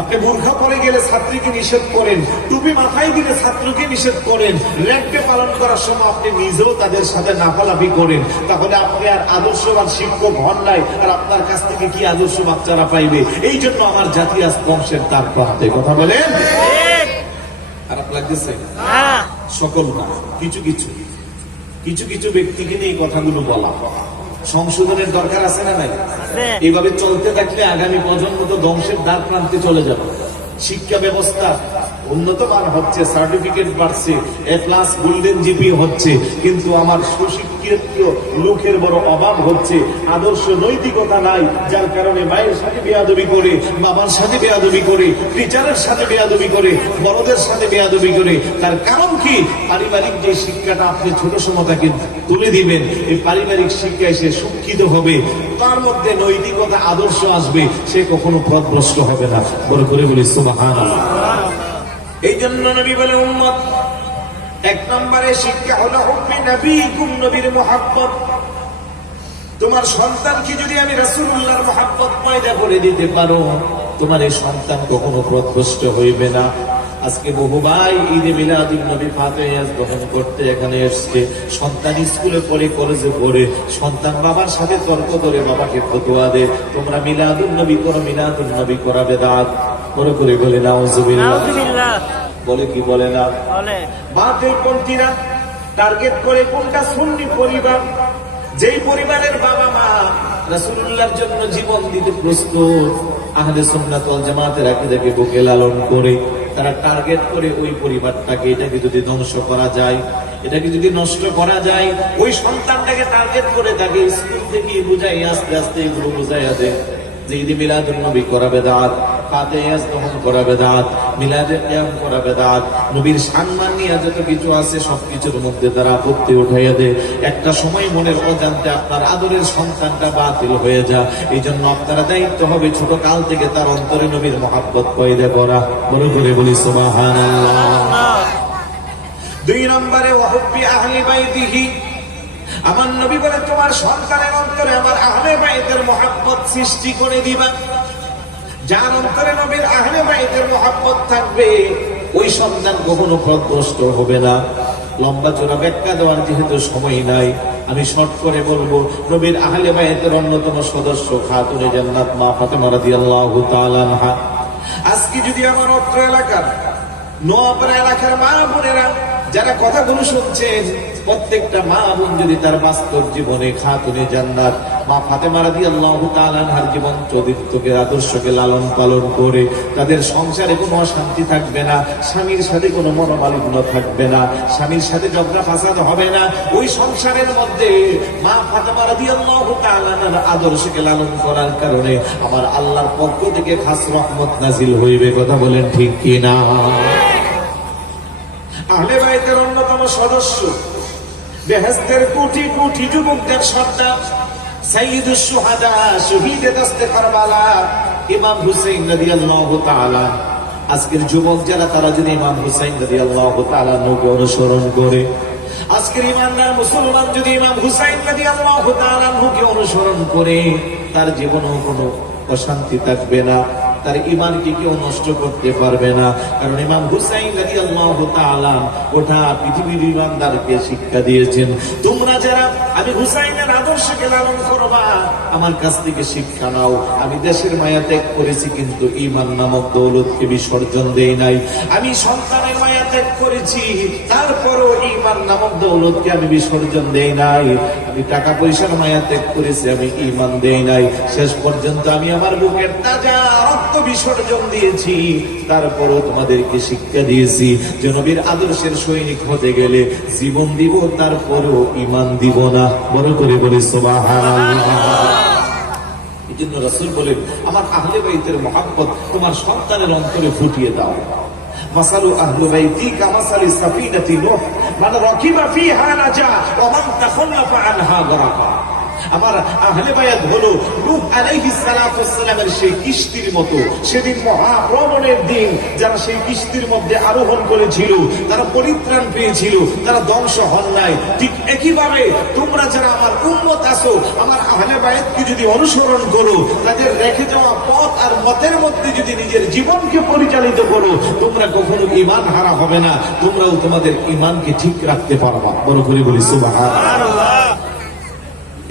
আপনি বোরখা পরে গেলে ছাত্রীকে নিষেধ করেন, টুপি মাথায় দিলে ছাত্রকে নিষেধ করেন, র্যাঙ্কে পালন করার সময় আপনি নিজেও তাদের সাথে লাফালাফি করেন, তাহলে আপনি আর আদর্শবান শিক্ষক হন নাই। আর আপনার কাছ থেকে কি আদর্শ বাচ্চারা পাইবে? এই জন্য আমার জাতি আজ ধ্বংসের তার প্রান্তে। কথা বলেন? খারাপ লাগতেছে? সকল না, কিছু কিছু কিছু কিছু ব্যক্তিকে নিয়ে এই কথাগুলো বলা। সংশোধনের দরকার আছে না নাই? এইভাবে চলতে থাকলে আগামী প্রজন্ম তো ধ্বংসের দ্বার প্রান্তে চলে যাবে। শিক্ষা ব্যবস্থা উন্নত মান হচ্ছে, সার্টিফিকেট বাড়ছে, A+ গোল্ডেন জিপি হচ্ছে, কিন্তু আমার সুশিক্ষিত লোকের বড় অভাব হচ্ছে। আদর্শ নৈতিকতা নাই, যার কারণে মায়ের সাথে বেয়াদবি করে, বাবার সাথে বেয়াদবি করে, টিচারের সাথে বেয়াদবি করে, বড়দের সাথে বেয়াদবি করে। তার কারণ কি? পারিবারিক যে শিক্ষাটা আপনি ছোট সময় তাকে তুলে দিবেন, এই পারিবারিক শিক্ষায় সে শিক্ষিত হবে, তার মধ্যে নৈতিকতা আদর্শ আসবে, সে কখনো পথভ্রষ্ট হবে না। বড় করে বলি সুবহানাল্লাহ। এই জন্য নবী বলে, উম্মত, এক নম্বরে শিক্ষা হলো হুব্বি নবীকুম, নবীর মুহাব্বত। তোমার সন্তানকে যদি আমি রাসূলুল্লাহর মুহাব্বত পয়দা করে দিতে পারো, তোমার এই সন্তান কখনো পথভ্রষ্ট হইবে না। আজকে বহু ভাই ঈদে মিলাদুন নবী ফাতিহা গ্রহণ করতে এখানে এসছে, সন্তান স্কুলে পড়ে, কলেজে পড়ে, সন্তান বাবার সাথে তর্ক করে বাবাকে ফতোয়া দেয়, তোমরা মিলাদুন নবী করো, মিলাদুন নবী করা বেদাত। করে করে বলে নাউজুবিল্লাহ। বলে কি বলে না? বাতিলপন্থীরা টার্গেট করে কোনটা? সুন্নি পরিবার, যেই পরিবারের বাবা মা রাসূলুল্লাহর জন্য জীবন দিতে প্রস্তুত, আহলে সুন্নাত ওয়াল জামাতের আকীদাকে বুকে লালন করে, তারা টার্গেট করে ওই পরিবারটাকে, এটাকে যদি ধ্বংস করা যায়, এটাকে যদি নষ্ট করা যায়, ওই সন্তানটাকে টার্গেট করে তাকে স্কুল থেকে বুঝাই, আস্তে আস্তে এগুলো বুঝাইয়া দেয় যে ঈদে মিলাদুন নবী করা বেদাত, ফাতিহা গ্রহণ করা বেদাত, মিলাদে কিয়াম করা বেদাত, নবীর সম্মান নিয়ে যত কিছু আছে সবকিছুর মধ্যে তারা আপত্তি উঠাইয়া দেয়। একটা সময় মনের অজান্তে আপনার আদরের সন্তানটা বাতিল হয়ে যায়। এই জন্য আপনারা দায়িত্ব হবে ছোট কাল থেকে তার অন্তরে নবীর মহব্বত পয়দা করা। বড় করে বলি সুবহানাল্লাহ। দুই নম্বরে ওয়াহুব্বি আহলি বাইতিহি, আমার নবী বলে তোমার সন্তানের অন্তরে আমার আহলে বাইতের মহব্বত সৃষ্টি করে দিবা। যার অন্তরে নবীর আহলে বাইতের মহব্বত থাকবে, ওই সন্তান কখনো পথভ্রষ্ট হবে না। লম্বা চোরা ব্যাখ্যা দেওয়ার যেহেতু সময় নাই, আমি শর্ট করে বলবো, নবীর আহলে বাইতের অন্যতম সদস্য খাতুনে জান্নাত মা ফাতেমা রাদিয়াল্লাহু তাআলা আনহা। আজকে যদি আমার অত্র এলাকার, নোয়াপাড়া এলাকার মা বোনেরা যারা কথাগুলো শুনছেন, প্রত্যেকটা মা বোন যদি তার বাস্তব জীবনে খাতুনে জান্নাত মা ফাতেমা রাদিয়াল্লাহু তাআলা আনহার জীবন চরিত্রকে, আদর্শকে লালন পালন করে, তাদের সংসারে কোনো অশান্তি থাকবে না, স্বামীর সাথে কোনো মনোমালিন্য থাকবে না, স্বামীর সাথে ঝগড়া ফাসাদ হবে না, ওই সংসারের মধ্যে মা ফাতেমা রাদিয়াল্লাহু তাআলা আনহার আদর্শকে লালন করার কারণে আমার আল্লাহর পক্ষ থেকে খাস রহমত নাজিল হইবে। কথা বলেন ঠিক কি না? আহলে বাইতের অন্যতম সদস্য, বেহেশতের কোটি কোটি যুবকদের সর্দার, সাইয়্যিদুশ শুহাদা, শহীদে দস্তে কারবালা, ইমাম হুসাইন রাদিয়াল্লাহু তাআলা আজকের যুবক যারা তারা যদি ইমাম হুসাইন রাদিয়াল্লাহু তাআলা আনহুকে অনুসরণ করে, আজকের ইমানদার মুসলমান যদি ইমাম হুসাইন রাদিয়াল্লাহু তাআলা আনহুকে অনুসরণ করে, তার জীবনেও কোনো অশান্তি থাকবে না, তার ঈমানকে কেউ নষ্ট করতে পারবে না। কারণ ইমাম হুসাইন রাদিয়াল্লাহু তাআলা গোটা পৃথিবীর ঈমানদারকে শিক্ষা দিয়েছেন, তোমরা যারা আমি হুসাইনের আদর্শকে লালন করবা, আমার কাছ থেকে শিক্ষা নাও। আমি দেশের মায়া ত্যাগ করেছি, কিন্তু ঈমান নামক দৌলতকে বিসর্জন দেই নাই। আমি সন্তানের মায়া ত্যাগ করেছি, তারপরও ঈমান নামক দৌলতকে আমি বিসর্জন দেই নাই। আমি টাকা পয়সার মায়া ত্যাগ করেছি, আমি ঈমান দেই নাই। শেষ পর্যন্ত আমি আমার বুকের তাজা রক্ত বিসর্জন দিয়েছি, তারপরও তোমাদেরকে শিক্ষা দিয়েছি যে নবীর আদর্শের সৈনিক হতে গেলে জীবন দিব, তারপরও ঈমান দিব না। বড় করে বলি সুবহানাল্লাহ। এই জন্য রাসূল বলেন, আমার আহলে বাইতের মহব্বত তোমার সন্তানের অন্তরে ফুটিয়ে দাও। মাসালু আহলে বাইতি কামাসালি সাফিনাতি নূহ, মান রাকিবা ফিহা নাজা ওয়া মান তাখাল্লাফা আনহা গরাকা। আমার আহলে বায়াত হলো নূহ আলাইহিস সালাতু ওয়াস সালামের সেই কিস্তির মতো। সেদিন মহাপ্রলয়ের দিন যারা সেই কিস্তির মধ্যে আরোহণ করেছিল, তারা পরিত্রাণ পেয়েছিল, তারা ধ্বংস হন নাই। ঠিক একইভাবে তোমরা যারা আমার উম্মত আছো, আমার আহলে বায়াতকে যদি অনুসরণ করো, তাদের রেখে যাওয়া পথ আর মতের মধ্যে যদি নিজের জীবনকে পরিচালিত করো, তোমরা কখনো ঈমান হারা হবে না, তোমরাও তোমাদের ঈমানকে ঠিক রাখতে পারবা। বড় করে বলি সুবহানাল্লাহ।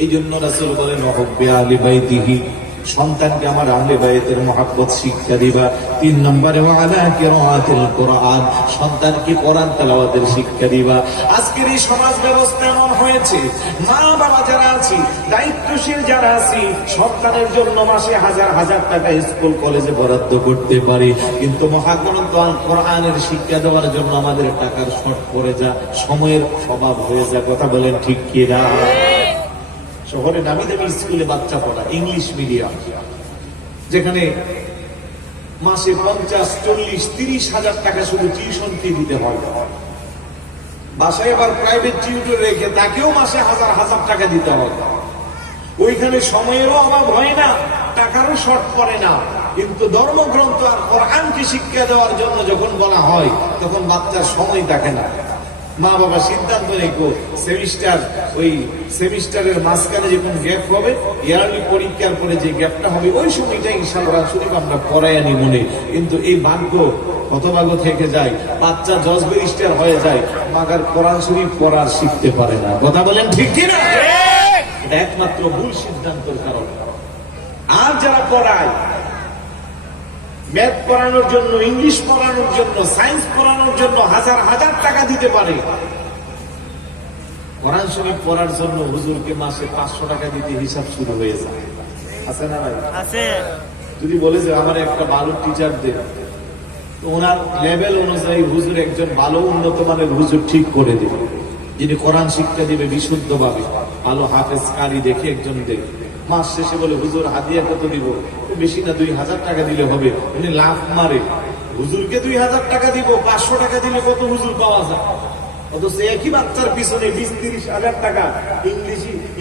এই জন্য রাসূল বলেন, ওয়াহব্বি আহলি বাইতিহি, সন্তানকে আমার আহলে বাইতের মহব্বত শিক্ষা দিবা। 3 নম্বরে ওয়ালা কিরাআতিল কোরআন, সন্তানকে কোরআন তেলাওয়াতের শিক্ষা দিবা। আজকের এই সমাজ ব্যবস্থা এমন হয়েছে, মা বাবা যারা আছি, দায়িত্বশীল যারা আছি, সন্তানের জন্য মাসে হাজার হাজার টাকা স্কুল কলেজে বরাদ্দ করতে পারি, কিন্তু মহাগ্রন্থ আল কোরআনের শিক্ষা দেওয়ার জন্য আমাদের টাকার শর্ট পড়ে যা, সময়ের অভাব হয়ে যায়। কথা বলেন ঠিক কি না? শহরে নামি দামি স্কুলে বাচ্চা পড়া, ইংলিশ মিডিয়াম, যেখানে মাসে 50, 40, 30 হাজার টাকা শুধু টিউশন ফি দিতে হয়। বাসায় আবার প্রাইভেট টিউটর রেখে তাকেও মাসে হাজার হাজার টাকা দিতে হয়। ওইখানে সময়েরও অভাব হয় না, টাকারও শর্ট পড়ে না, কিন্তু ধর্মগ্রন্থ আর কোরআনকে শিক্ষা দেওয়ার জন্য যখন বলা হয়, তখন বাচ্চার সময় থাকে না। মা বাবা সিদ্ধান্ত নেই সেমিস্টারের মাঝখানে যখন গ্যাপ হবে, ইয়ারলি পরীক্ষার পরে যে গ্যাপটা হবে, ওই সময়টা ইনশাআল্লাহ শরীফ আমরা পড়াই আনি মনে। কিন্তু এই ভাগ্য হতভাগ্য থেকে যায়, বাচ্চা জজ ব্যারিস্টার হয়ে যায়, মাগার কোরআন শরীফ পড়ার শিখতে পারে না। কথা বলেন ঠিক কিনা? এটা একমাত্র ভুল সিদ্ধান্তের কারণ। আর যারা পড়ায়, ম্যাথ পড়ানোর জন্য, ইংলিশ পড়ানোর জন্য, সায়েন্স পড়ানোর জন্য হাজার হাজার টাকা দিতে পারে, কোরআন শরীফ পড়ার জন্য হুজুরকে মাসে 500 টাকা দিতে হিসাব শুরু হয়ে যায়। আছে না ভাই? আছে। যদি বলে যে আমার একটা ভালো টিচার দেন, তো ওনার লেভেল অনুযায়ী হুজুর একজন ভালো উন্নত মানের হুজুর ঠিক করে দেবে, যিনি কোরআন শিক্ষা দিবে বিশুদ্ধভাবে, ভালো হাফেজ কারি দেখে একজন দেবে। মাস শেষে বলে, হুজুর হাদিয়া কত দিব? বেশি না 2000 টাকা দিলে হবে। উনি লাভ মারে, হুজুরকে 2000 টাকা দিব, 500 টাকা দিলে কত হুজুর পাওয়া যায়? অথচ একই বাচ্চার পিছনে 20-30 হাজার টাকা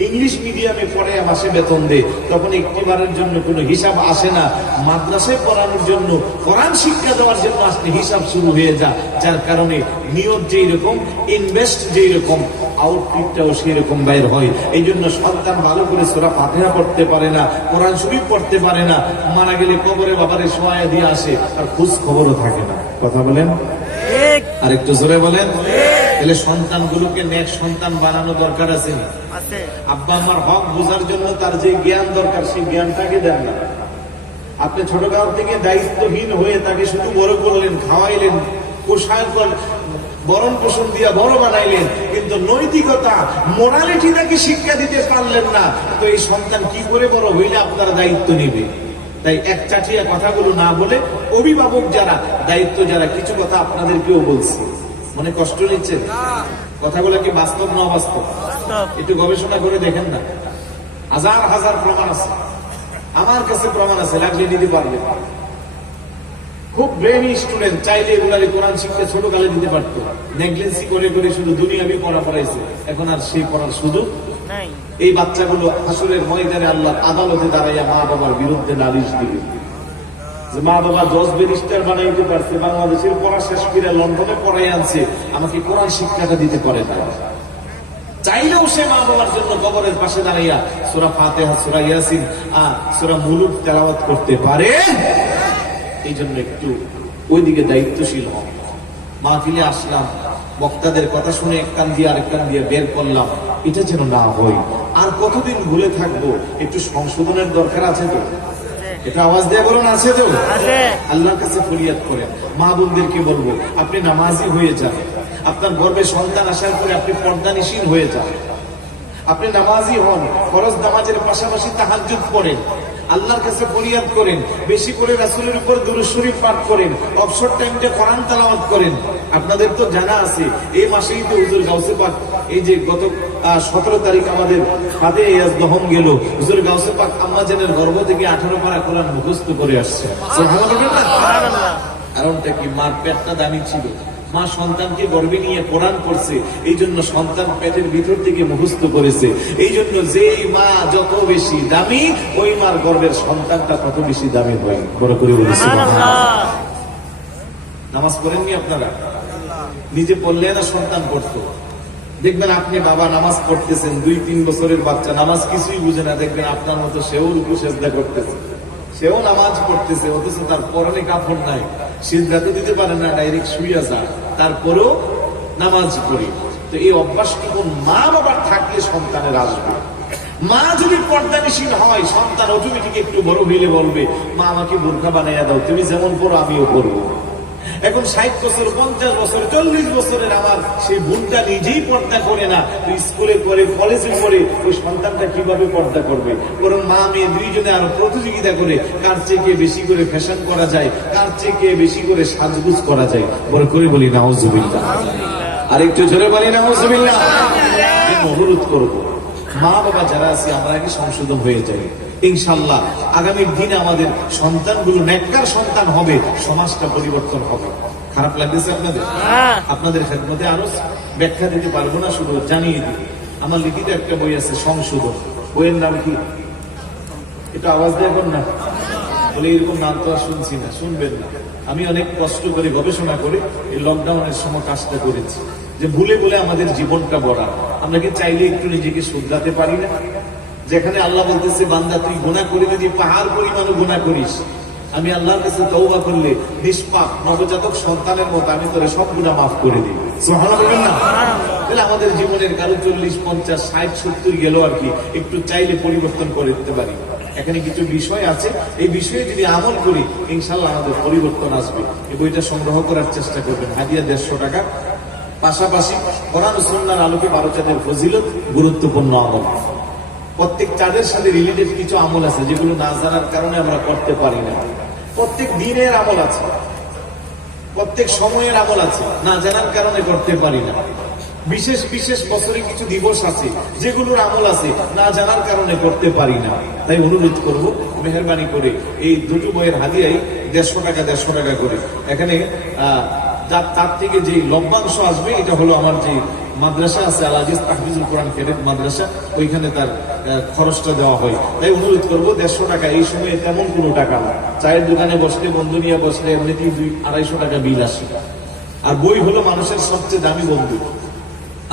ইংলিশ মিডিয়ামে পড়ে মাসে বেতন দেয়। তখন একটিবারের জন্য কোনো হিসাব আসে না। মাদ্রাসায় পড়ানোর জন্য, কোরআন শিক্ষা দেওয়ার জন্য আসলে হিসাব শুরু হয়ে যায়, যার কারণে নিয়ত যেই রকম, ইনভেস্ট যেই রকম, আউটপুটটাও সেই রকম বাইর হয়। এই জন্য সন্তান ভালো করে সূরা ফাতিহা পড়তে পারে না, কোরআন শরীফ পড়তে পারে না, মারা গেলে কবরে বাবারে শোয়া দিয়ে আসে, আর খোঁজ খবরও থাকে না। কথা বলেন? আর একটু জোরে বলেন। তাহলে সন্তানগুলোকে নেক সন্তান বানানো দরকার আছে। আব্বা আমার হক বোঝার জন্য তার যে জ্ঞান দরকার, সেই জ্ঞানটাকে দেন না। আপনি ছোটকাল থেকে দায়িত্বহীন হয়ে তাকে শুধু বড় করলেন, খাওয়াইলেন, বরণ পোষণ দিয়া বড় বানাইলেন, কিন্তু নৈতিকতা, মোরালিটি তাকে শিক্ষা দিতে পারলেন না, তো এই সন্তান কি করে বড় হইলে আপনার দায়িত্ব নিবে? তাই এক চাটিয়া কথাগুলো না বলে, অভিভাবক যারা, দায়িত্ব যারা, কিছু কথা আপনাদেরকেও বলছি, মনে কষ্ট নিচ্ছে? কথাগুলো কি বাস্তব না অবাস্তব? একটু গবেষণা করে দেখেন না, হাজার হাজার প্রমাণ আছে, আমার কাছে প্রমাণ আছে, লাগলে নিতে পারবে। খুব ব্রেনি স্টুডেন্ট চাইলে এগুলারে কোরআন শিক্ষা ছোটকালে দিতে পারত, নেগলেন্সি করে করে শুধু দুনিয়াবি পড়া পড়াইছে, এখন আর সেই পড়ার সুযোগ নাই। এই বাচ্চাগুলো হাসরের ময়দানে আল্লাহর আদালতে দাঁড়াইয়া মা বাবার বিরুদ্ধে নালিশ দিবে। যে মা বাবা জজ ব্যারিস্টার বানাইতে পারছে, বাংলাদেশের পড়া শেষ করে লন্ডনে পড়াই আনছে, আমাকে কোরআন শিক্ষাটা দিতে পারে না। চাইলেও সে মা বাবার জন্য কবরের পাশে দাঁড়াইয়া সূরা ফাতিহা, সূরা ইয়াসিন, সূরা মুলুক তেলাওয়াত করতে পারে। এই জন্য একটু ওইদিকে দায়িত্বশীল হন। মাহফিলে আসলাম, বক্তাদের কথা শুনে এক কান দিয়ে আরেক কান দিয়ে বের করলাম, এটা যেন না হয়। আর কতদিন ভুলে থাকবো? একটু সংশোধনের দরকার আছে তো? এটা আওয়াজ দিয়ে বলুন, আছে তো? আল্লাহর কাছে ফরিয়াদ করেন। মা বোনদেরকে বলবো, আপনি নামাজি হয়ে যান। আপনার গর্ভে সন্তান আসার পরে আপনি পর্দানিশীল হয়ে যান। আপনি নামাজি হন, ফরজ নামাজের পাশাপাশি তাহাজ্জুদ পড়েন, আল্লাহর কাছে ফরিয়াদ করেন, বেশি করে রাসূলের উপর দুরূদ শরীফ পাঠ করেন, অবসর টাইমটা কোরআন তেলাওয়াত করেন। আপনাদের তো জানা আছে এই মাসেই তো হুজুর গাউসে পাক, এই যে গত 17 তারিখ আমাদের হাতে ইয়াজ দহন গেল, হুজুর গাউসে পাক আম্মা জানের গর্ভ থেকে 18 পারা কোরআন মুখস্থ করে আসছে। সুবহানাল্লাহ। কারণটা কি? মার পেটটা দামি ছিল, মা সন্তানকে গর্ভে নিয়ে কোরআন পড়ছে, এই জন্য সন্তান পেটের ভিতর থেকে মুখস্থ করেছে। এই জন্য যেই মা যত বেশি দামি, ওই মার গর্ভের সন্তানটা তত বেশি দামি হয়। বড় করে বলেছি। নামাজ পড়েননি আপনারা? নিজে পড়লে না সন্তান পড়তো? দেখবেন আপনি বাবা নামাজ পড়তেছেন, 2-3 বছরের বাচ্চা নামাজ কিছুই বুঝে না, দেখবেন আপনার মতো সেও রুকু সেজদা করতেছে, সেও নামাজ পড়তেছে, অথচ তার পরনে কাপড় নাই, সিজদা তো দিতে পারে না, ডাইরেক্ট শুইয়া যায়, তারপরেও নামাজ পড়ি। তো এই অভ্যাসটুকু মা বাবার থাকলে সন্তানের আসবে। মা যদি পর্দানিশীল হয়, সন্তান অটোমেটিক একটু বড় হইলে বলবে, মা আমাকে বোরকা বানাইয়া দাও, তুমি যেমন পড়ো আমিও পড়বো। এখন 60 বছর, 50 বছর, 40 বছরের আমার সেই বোনটা নিজেই পর্দা করে না, স্কুলে করে, কলেজে করে, ওই সন্তানটা কিভাবে পর্দা করবে? বরং মা মেয়ে দুইজনে আরো প্রতিযোগিতা করে, কার চেয়ে বেশি করে ফ্যাশন করা যায়, কার চেয়ে বেশি করে সাজগুজ করা যায়। বড় করে বলি নাউজুবিল্লাহ। আর একটু জোরে বলি নাউজুবিল্লাহ। অনুরোধ করবো, মা বাবা যারা আছে আমরা আগে সংশোধন হয়ে যাই। ইনশাআল্লাহ আগামীর দিনে আমাদের সন্তানগুলো নেককার সন্তান হবে, সমাজটা পরিবর্তন হবে। খারাপ লাগতেছে আপনাদের? আপনাদের খেদমতে আরো ব্যাখ্যা দিতে পারবো না, শুধু জানিয়ে দিই। আমার লিখিত একটা বই আছে সংশোধন, বইয়ের নাম কি? এটা আওয়াজ দেবেন না বলে, এরকম নাম তো আর শুনছি না, শুনবেন না। আমি অনেক কষ্ট করে গবেষণা করে এই লকডাউনের সময় কাজটা করেছি, যে ভুলে ভুলে আমাদের জীবনটা ভরা। আমরা কি চাইলে একটু নিজেকে শুধরাতে পারি না? যেখানে আল্লাহ বলতেছে, বান্দা তুই গুনাহ করে যদি পাহাড় পরিমাণও গুনাহ করিস, আমি আল্লাহর কাছে তওবা করলে নিষ্পাপ নবজাতক সন্তানের মতো আমি তোরে সব গুনাহ মাফ করে দিই। সুবহানাল্লাহ। তাহলে আমাদের জীবনের কারো 40, 50, 60, 70 গেল আর কি, একটু চাইলে পরিবর্তন করে দিতে পারি। এখানে কিছু বিষয় আছে, এই বিষয়ে যদি আমল করি ইনশাআল্লাহ আমাদের পরিবর্তন আসবে। এই বইটা সংগ্রহ করার চেষ্টা করবেন, হাদিয়া 150 টাকা। পাশাপাশি কোরআন ও সুন্নাহর আলোকে 12 চাঁদের ফজিলত, গুরুত্বপূর্ণ আমল। প্রত্যেক চাঁদের সাথে রিলেটেড কিছু আমল আছে যেগুলো না জানার কারণে আমরা করতে পারি না। প্রত্যেক দিনের আমল আছে, প্রত্যেক সময়ের আমল আছে, না জানার কারণে করতে পারি না। বিশেষ বিশেষ বছরে কিছু দিবস আছে যেগুলোর আমল আছে, না জানার কারণে করতে পারি না। তাই অনুরোধ করব, মেহেরবানি করে এই দুটো বইয়ের হাদিয়াই 150 টাকা 150 টাকা করে। এখানে তার থেকে যে লভ্যাংশ আসবে, এটা হলো আমার যে মাদ্রাসা আছে আল আজিজ তাহফিজুল কোরআন ক্যাডেট মাদ্রাসা, ওইখানে তার খরচটা দেওয়া হয়। তাই অনুরোধ করবো, 150 টাকা। এই সময়ে তেমন কোনো টাকা না, চায়ের দোকানে বসলে, বন্ধু নিয়ে বসলে এমনিতেই 200-250 টাকা বিল আসে। আর বই হলো মানুষের সবচেয়ে দামি বন্ধু।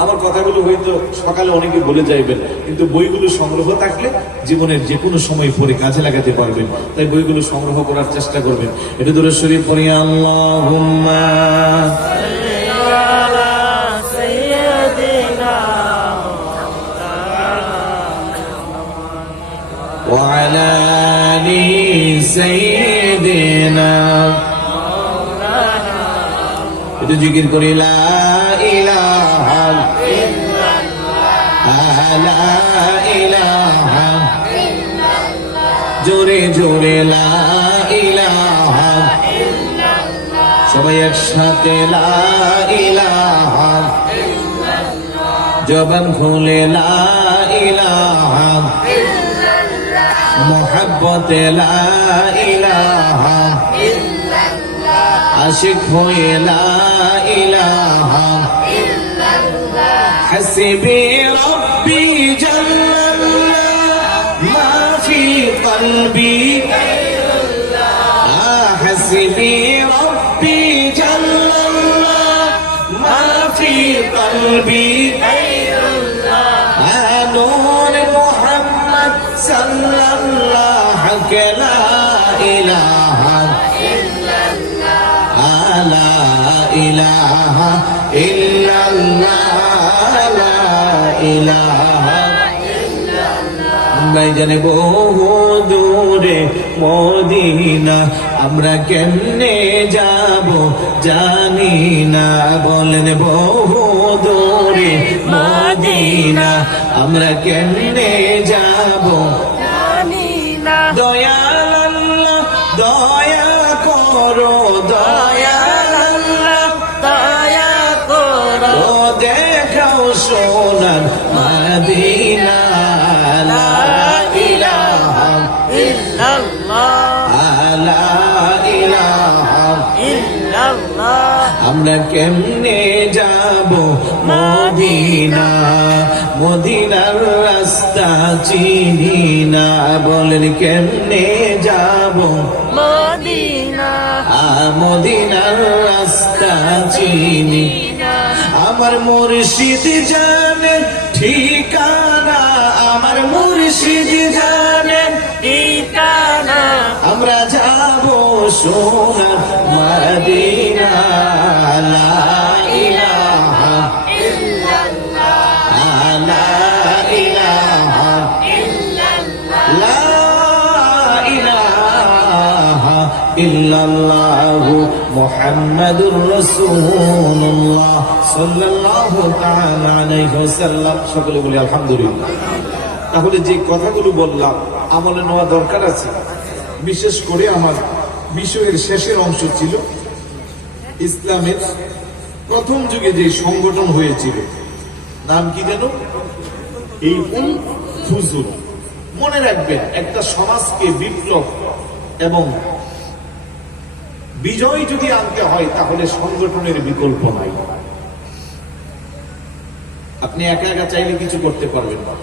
আমার কথাগুলো হয়তো সকালে অনেকে বলে যাইবেন, কিন্তু বইগুলো সংগ্রহ থাকলে জীবনের যে কোনো সময় পরে কাজে লাগাতে পারবেন। তাই বইগুলো সংগ্রহ করার চেষ্টা করবেন। এটা দূরে শরীফ পড়ি, আল্লাহুম্মা وعلى آل سيدنا এটা জিকির করি, লা ইলাহা ইল্লাল্লাহ, লা ইলাহা ইল্লাল্লাহ, জোরে জোরে লা ইলাহা ইল্লাল্লাহ, সবাই একসাথে লা ইলাহা ইল্লাল্লাহ, জবান খুলে লা ইলাহা মোহাব্বতে লা ইলাহা ইল্লাল্লাহ, আশিক হয়ে লা ইলাহা ইল্লাল্লাহ, হাসবি রব্বি জাল্লাল্লাহ, মা ফি কলবি গায়রুল্লাহ, حسبي ربي جل الله ما في قلبي غير الله نور محمد صلى الله لا إله إلا الله لا إله إلا الله لا إله ভাইজানে বহু দূরে মদিনা আমরা কেমনে যাব জানি না বলেন বহু দূরে মদিনা আমরা কেমনে যাব জানি না দয়াল আল্লাহ দয়া করো দয়াল আল্লাহ দয়া করো ও দেখাও সোনার মদিনা লা ইলাহা ইল্লাল্লাহ লা ইলাহা ইল্লাল্লাহ আমরা কেমনে যাব মদিনা মদিনার রাস্তা চিনি না বলেন কেমনে যাব মদিনা মদিনার রাস্তা চিনি আমার মুর্শিদ জানেন ঠিকানা আমার মুর্শিদ জানেন ঠিকানা আমরা যাব সোনার মদিনা লা ইলাহা ইল্লাল্লাহ লা ইলাহা লা ইলাহা ইল্লাল্লাহ মুহাম্মাদুর রাসূলুল্লাহ সাল্লাল্লাহু তাআলা আলাইহি ওয়াসাল্লাম সকলে বলি আলহামদুলিল্লাহ। তাহলে যে কথাগুলো বললাম আমলে নেওয়া দরকার আছে। বিশেষ করে আমার বিষয়ের শেষের অংশ ছিল ইসলামের প্রথম যুগে যে সংগঠন হয়েছিল নাম কি যেন এই ফুজুল। মনে রাখবেন একটা সমাজকে বিপ্লব এবং বিজয় যদি আনতে হয় তাহলে সংগঠনের বিকল্প নাই। আপনি একা একা চাইলে কিছু করতে পারবেন না।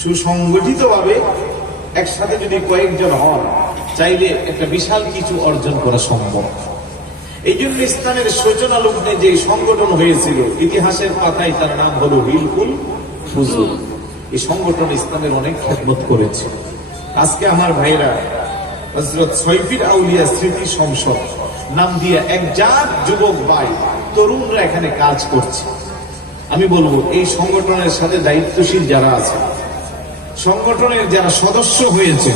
সুসংগঠিত ভাবে একসাথে যদি কয়েকজন হন চাইলে একটা বিশাল কিছু অর্জন করা সম্ভব। এই জন্য ইসলামের সূচনা লগ্নে যে সংগঠন হয়েছিল ইতিহাসের পাতায় তার নাম হলো হিলকুল ফুজুল। এই সংগঠন ইসলামের অনেক খেদমত করেছে। আজকে আমার ভাইরা হযরত সৈফির আউলিয়া স্মৃতি সংসদ নাম দিয়ে এক জাত যুবক ভাই তরুণরা এখানে কাজ করছে। আমি বলবো এই সংগঠনের সাথে দায়িত্বশীল যারা আছে, সংগঠনের যারা সদস্য হয়েছে,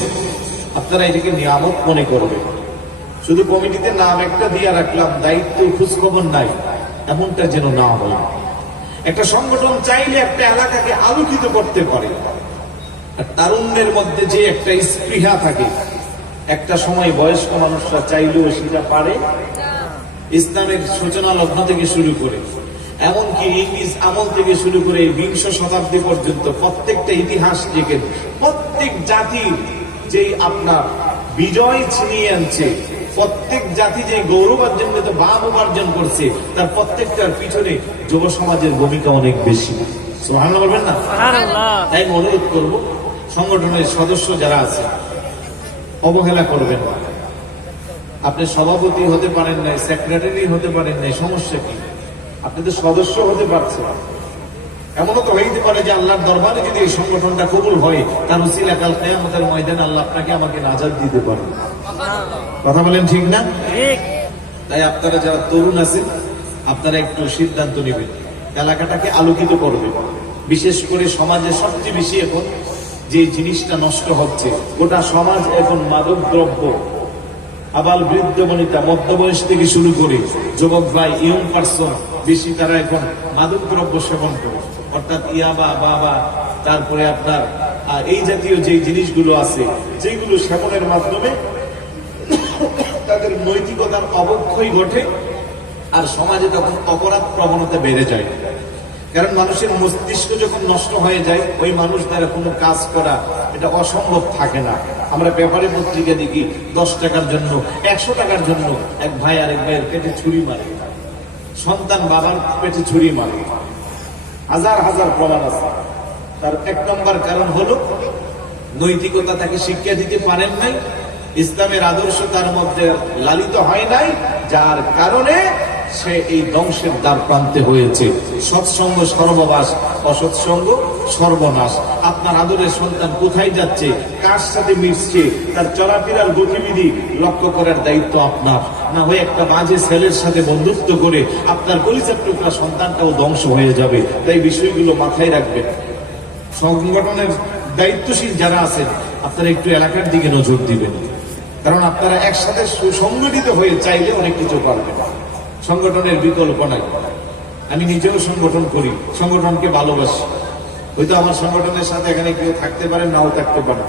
আপনারা এটাকে নিয়ামত মনে করবেন। শুধু কমিটিতে নাম একটা দিয়ে রাখলাম, দায়িত্ব খোঁজখবর নাই, এমনটা যেন না হয়। একটা সংগঠন চাইলে একটা এলাকাকে আলোকিত করতে পারে। আর তারুণ্যের মধ্যে যে একটা স্পৃহা থাকে, একটা সময় বয়স্ক মানুষরা চাইলেও সেটা পারে। ইসলামের সূচনা লগ্ন থেকে শুরু করে এমনকি ইংরেজ আমল থেকে শুরু করে 20 শতাব্দী পর্যন্ত প্রত্যেকটা ইতিহাস থেকে প্রত্যেক জাতির যেই আপনার বিজয় ছিনিয়ে আনছে, প্রত্যেক জাতি যে গৌরব অর্জন করতে ভাব উপার্জন করছে, তার প্রত্যেকটার পিছনে যুব সমাজের ভূমিকা অনেক বেশি। সুবহানাল্লাহ বলবেন না? তাই আমি অনুরোধ করব সংগঠনের সদস্য যারা আছে অবহেলা করবেন না। আপনি সভাপতি হতে পারেন নাই, সেক্রেটারি হতে পারেন নাই, সমস্যা কি? আপনি তো সদস্য হতে পারছেন। এমনও তো হইতে পারে যে আল্লাহর দরবারে যদি এই সংগঠনটা কবুল হয়, তার উসিলা কাল কিয়ামতের ময়দানে আল্লাহ আপনাকে আমাকে নাজাত দিতে পারে। কথা বলেন ঠিক না? তাই আপনারা যারা তরুণ আছেন আপনারা একটু সিদ্ধান্ত নেবেন, এলাকাটাকে আলোকিত করবেন। বিশেষ করে সমাজে সবচেয়ে বেশি এখন যে জিনিসটা নষ্ট হচ্ছে, গোটা সমাজ এখন মাদক দ্রব্য, আবাল বৃদ্ধ বনিতা মধ্যবয়স থেকে শুরু করে যুবক ভাই ইয়ং পার্সন বেশি তারা এখন মাদক দ্রব্য সেবন করে, অর্থাৎ ইয়াবা বাবা, তারপরে আপনার এই জাতীয় যে জিনিসগুলো আছে, যেগুলো সেবনের মাধ্যমে তাদের নৈতিকতার অবক্ষয় ঘটে আর সমাজে তখন অপরাধ প্রবণতা বেড়ে যায়। কারণ মানুষের মস্তিষ্ক যখন নষ্ট হয়ে যায়, ওই মানুষ দ্বারা কোনো কাজ করা এটা অসম্ভব থাকে না। আমরা পেপারে পত্রিকা দেখি 10 টাকার জন্য 100 টাকার জন্য এক ভাই আরেক ভাইয়ের পেটে ছুরি মারে, সন্তান বাবার পেটে ছুরি মারে, হাজার হাজার প্রমাণ আছে। তার 1 নম্বর কারণ হলো নৈতিকতা তাকে শিক্ষা দিতে পারেন নাই, ইসলামের আদর্শ তার মধ্যে লালিত হয় নাই, যার কারণে সে এই ধ্বংসের দ্বার প্রান্তে হয়েছে। সৎসঙ্গ সর্ববাস, অসৎসঙ্গ সর্বনাশ। আপনার আদরের সন্তান কোথায় যাচ্ছে, কার সাথে মিশছে, তার চলাফেরার গতিবিধি লক্ষ্য করার দায়িত্ব আপনার। না হয়ে একটা বাজে ছেলের সাথে বন্ধুত্ব করে আপনার কলিজার টুকরা সন্তানটাও ধ্বংস হয়ে যাবে। তাই বিষয়গুলো মাথায় রাখবেন। সংগঠনের দায়িত্বশীল যারা আছেন, আপনারা একটু এলাকার দিকে নজর দিবেন, কারণ আপনারা একসাথে সুসংগঠিত হয়ে চাইলে অনেক কিছু পারবেন। সংগঠনের বিকল্প নাই। আমি নিজেও সংগঠন করি, সংগঠনকে ভালোবাসি। হয়তো আমার সংগঠনের সাথে এখানে কেউ থাকতে পারে, নাও থাকতে পারে।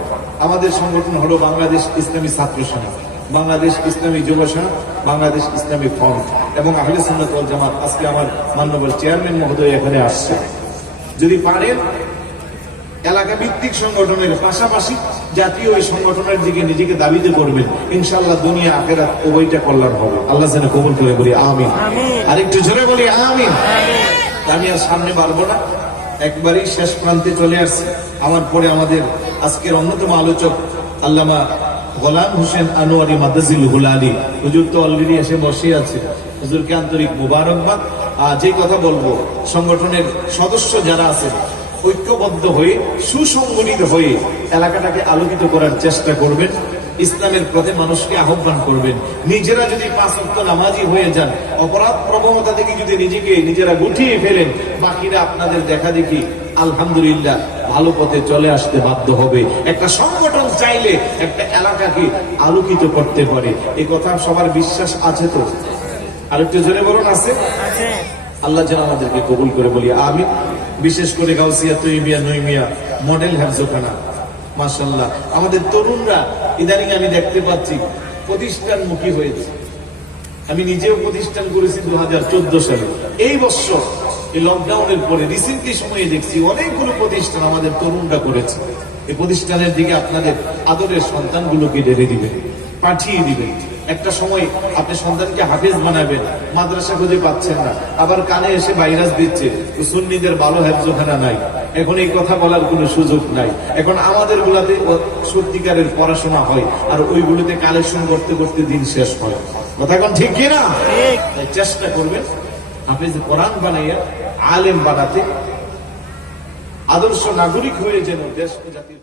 আমাদের সংগঠন হলো বাংলাদেশ ইসলামী ছাত্র সেনা, বাংলাদেশ ইসলামী যুব সেনা, বাংলাদেশ ইসলামী ফ্রন্ট এবং আহলে সুন্নাত ওয়াল জামাত। আজকে আমার মাননীয় চেয়ারম্যান মহোদয় এখানে আসছে। যদি পারেন এলাকা ভিত্তিক সংগঠনের পাশাপাশি জাতীয় ওই সংগঠনের দিকে নিজেকে দাবিতে করবেন, ইনশাআল্লাহ দুনিয়া আখিরাত উভয়টা কল্যাণ হবে। আল্লাহ যেন কবুল করে, বলি আমিন। আর একটু জোরে বলি আমিন। আমি আর সামনে পারবো না, একবারই শেষ প্রান্তে চলে আসছি। আমার পরে আমাদের আজকের অন্যতম আলোচক আল্লামা গোলাম হোসেন আনোয়ারি মাদ্রাজিল হুলালি হুজুর তো অলরেডি এসে বসে আছে। হুজুরকে আন্তরিক মুবারকবাদ। যে কথা বলবো, সংগঠনের সদস্য যারা আছেন ঐক্যবদ্ধ হয়ে সুসংগঠিত হয়ে এলাকাটাকে আলোকিত করার চেষ্টা করবেন, ইসলামের পথে মানুষকে আহ্বান করবেন। নিজেরা যদি 5 ওয়াক্ত নামাজি হয়ে যান, অপরাধ প্রবণতা থেকে যদি নিজেকে নিজেরা গুটিয়ে ফেলেন, বাকিরা আপনাদের দেখা দেখি আলহামদুলিল্লাহ ভালো পথে চলে আসতে বাধ্য হবে। একটা সংগঠন চাইলে একটা এলাকাকে আলোকিত করতে পারে, এই কথা সবার বিশ্বাস আছে তো? আরেকটু জোরে বলুন আছে? আল্লাহ যেন আমাদেরকে কবুল করে, বলি আমিন। বিশেষ করে গাউসিয়া তৈমিয়া নইমিয়া মডেল হেফজখানা, মাশাআল্লাহ আমাদের তরুণরা ইদানিং আমি দেখতে পাচ্ছি প্রতিষ্ঠানমুখী হয়েছে। আমি নিজেও প্রতিষ্ঠান করেছি 2014 সালে। এই বছর এই লকডাউনের পরে রিসেন্টলি সময়ে দেখছি অনেকগুলো প্রতিষ্ঠান আমাদের তরুণরা করেছে। এই প্রতিষ্ঠানের দিকে আপনাদের আদরের সন্তানগুলোকে ঢেলে দিবেন, পাঠিয়ে দিবেন। একটা সময় আপনি সন্তানকে হাফেজ বানাবেন, মাদ্রাসা খুঁজে পাচ্ছেন না, আবার কানে এসে ভাইরাস দিচ্ছে সুন্নিদের ভালো হেফজখানা নাই। এখন এই কথা বলার কোনো সুযোগ নাই। এখন আমাদের গুলাতে সত্যিকারের পড়াশোনা হয়, আর ওইগুলোতে কালেকশন করতে করতে দিন শেষ হয়। কথা এখন ঠিক কিনা? তাই চেষ্টা করবেন হাফেজ কোরআন বানাইয়া আলেম বানাতে, আদর্শ নাগরিক হয়ে যেন দেশ ও জাতির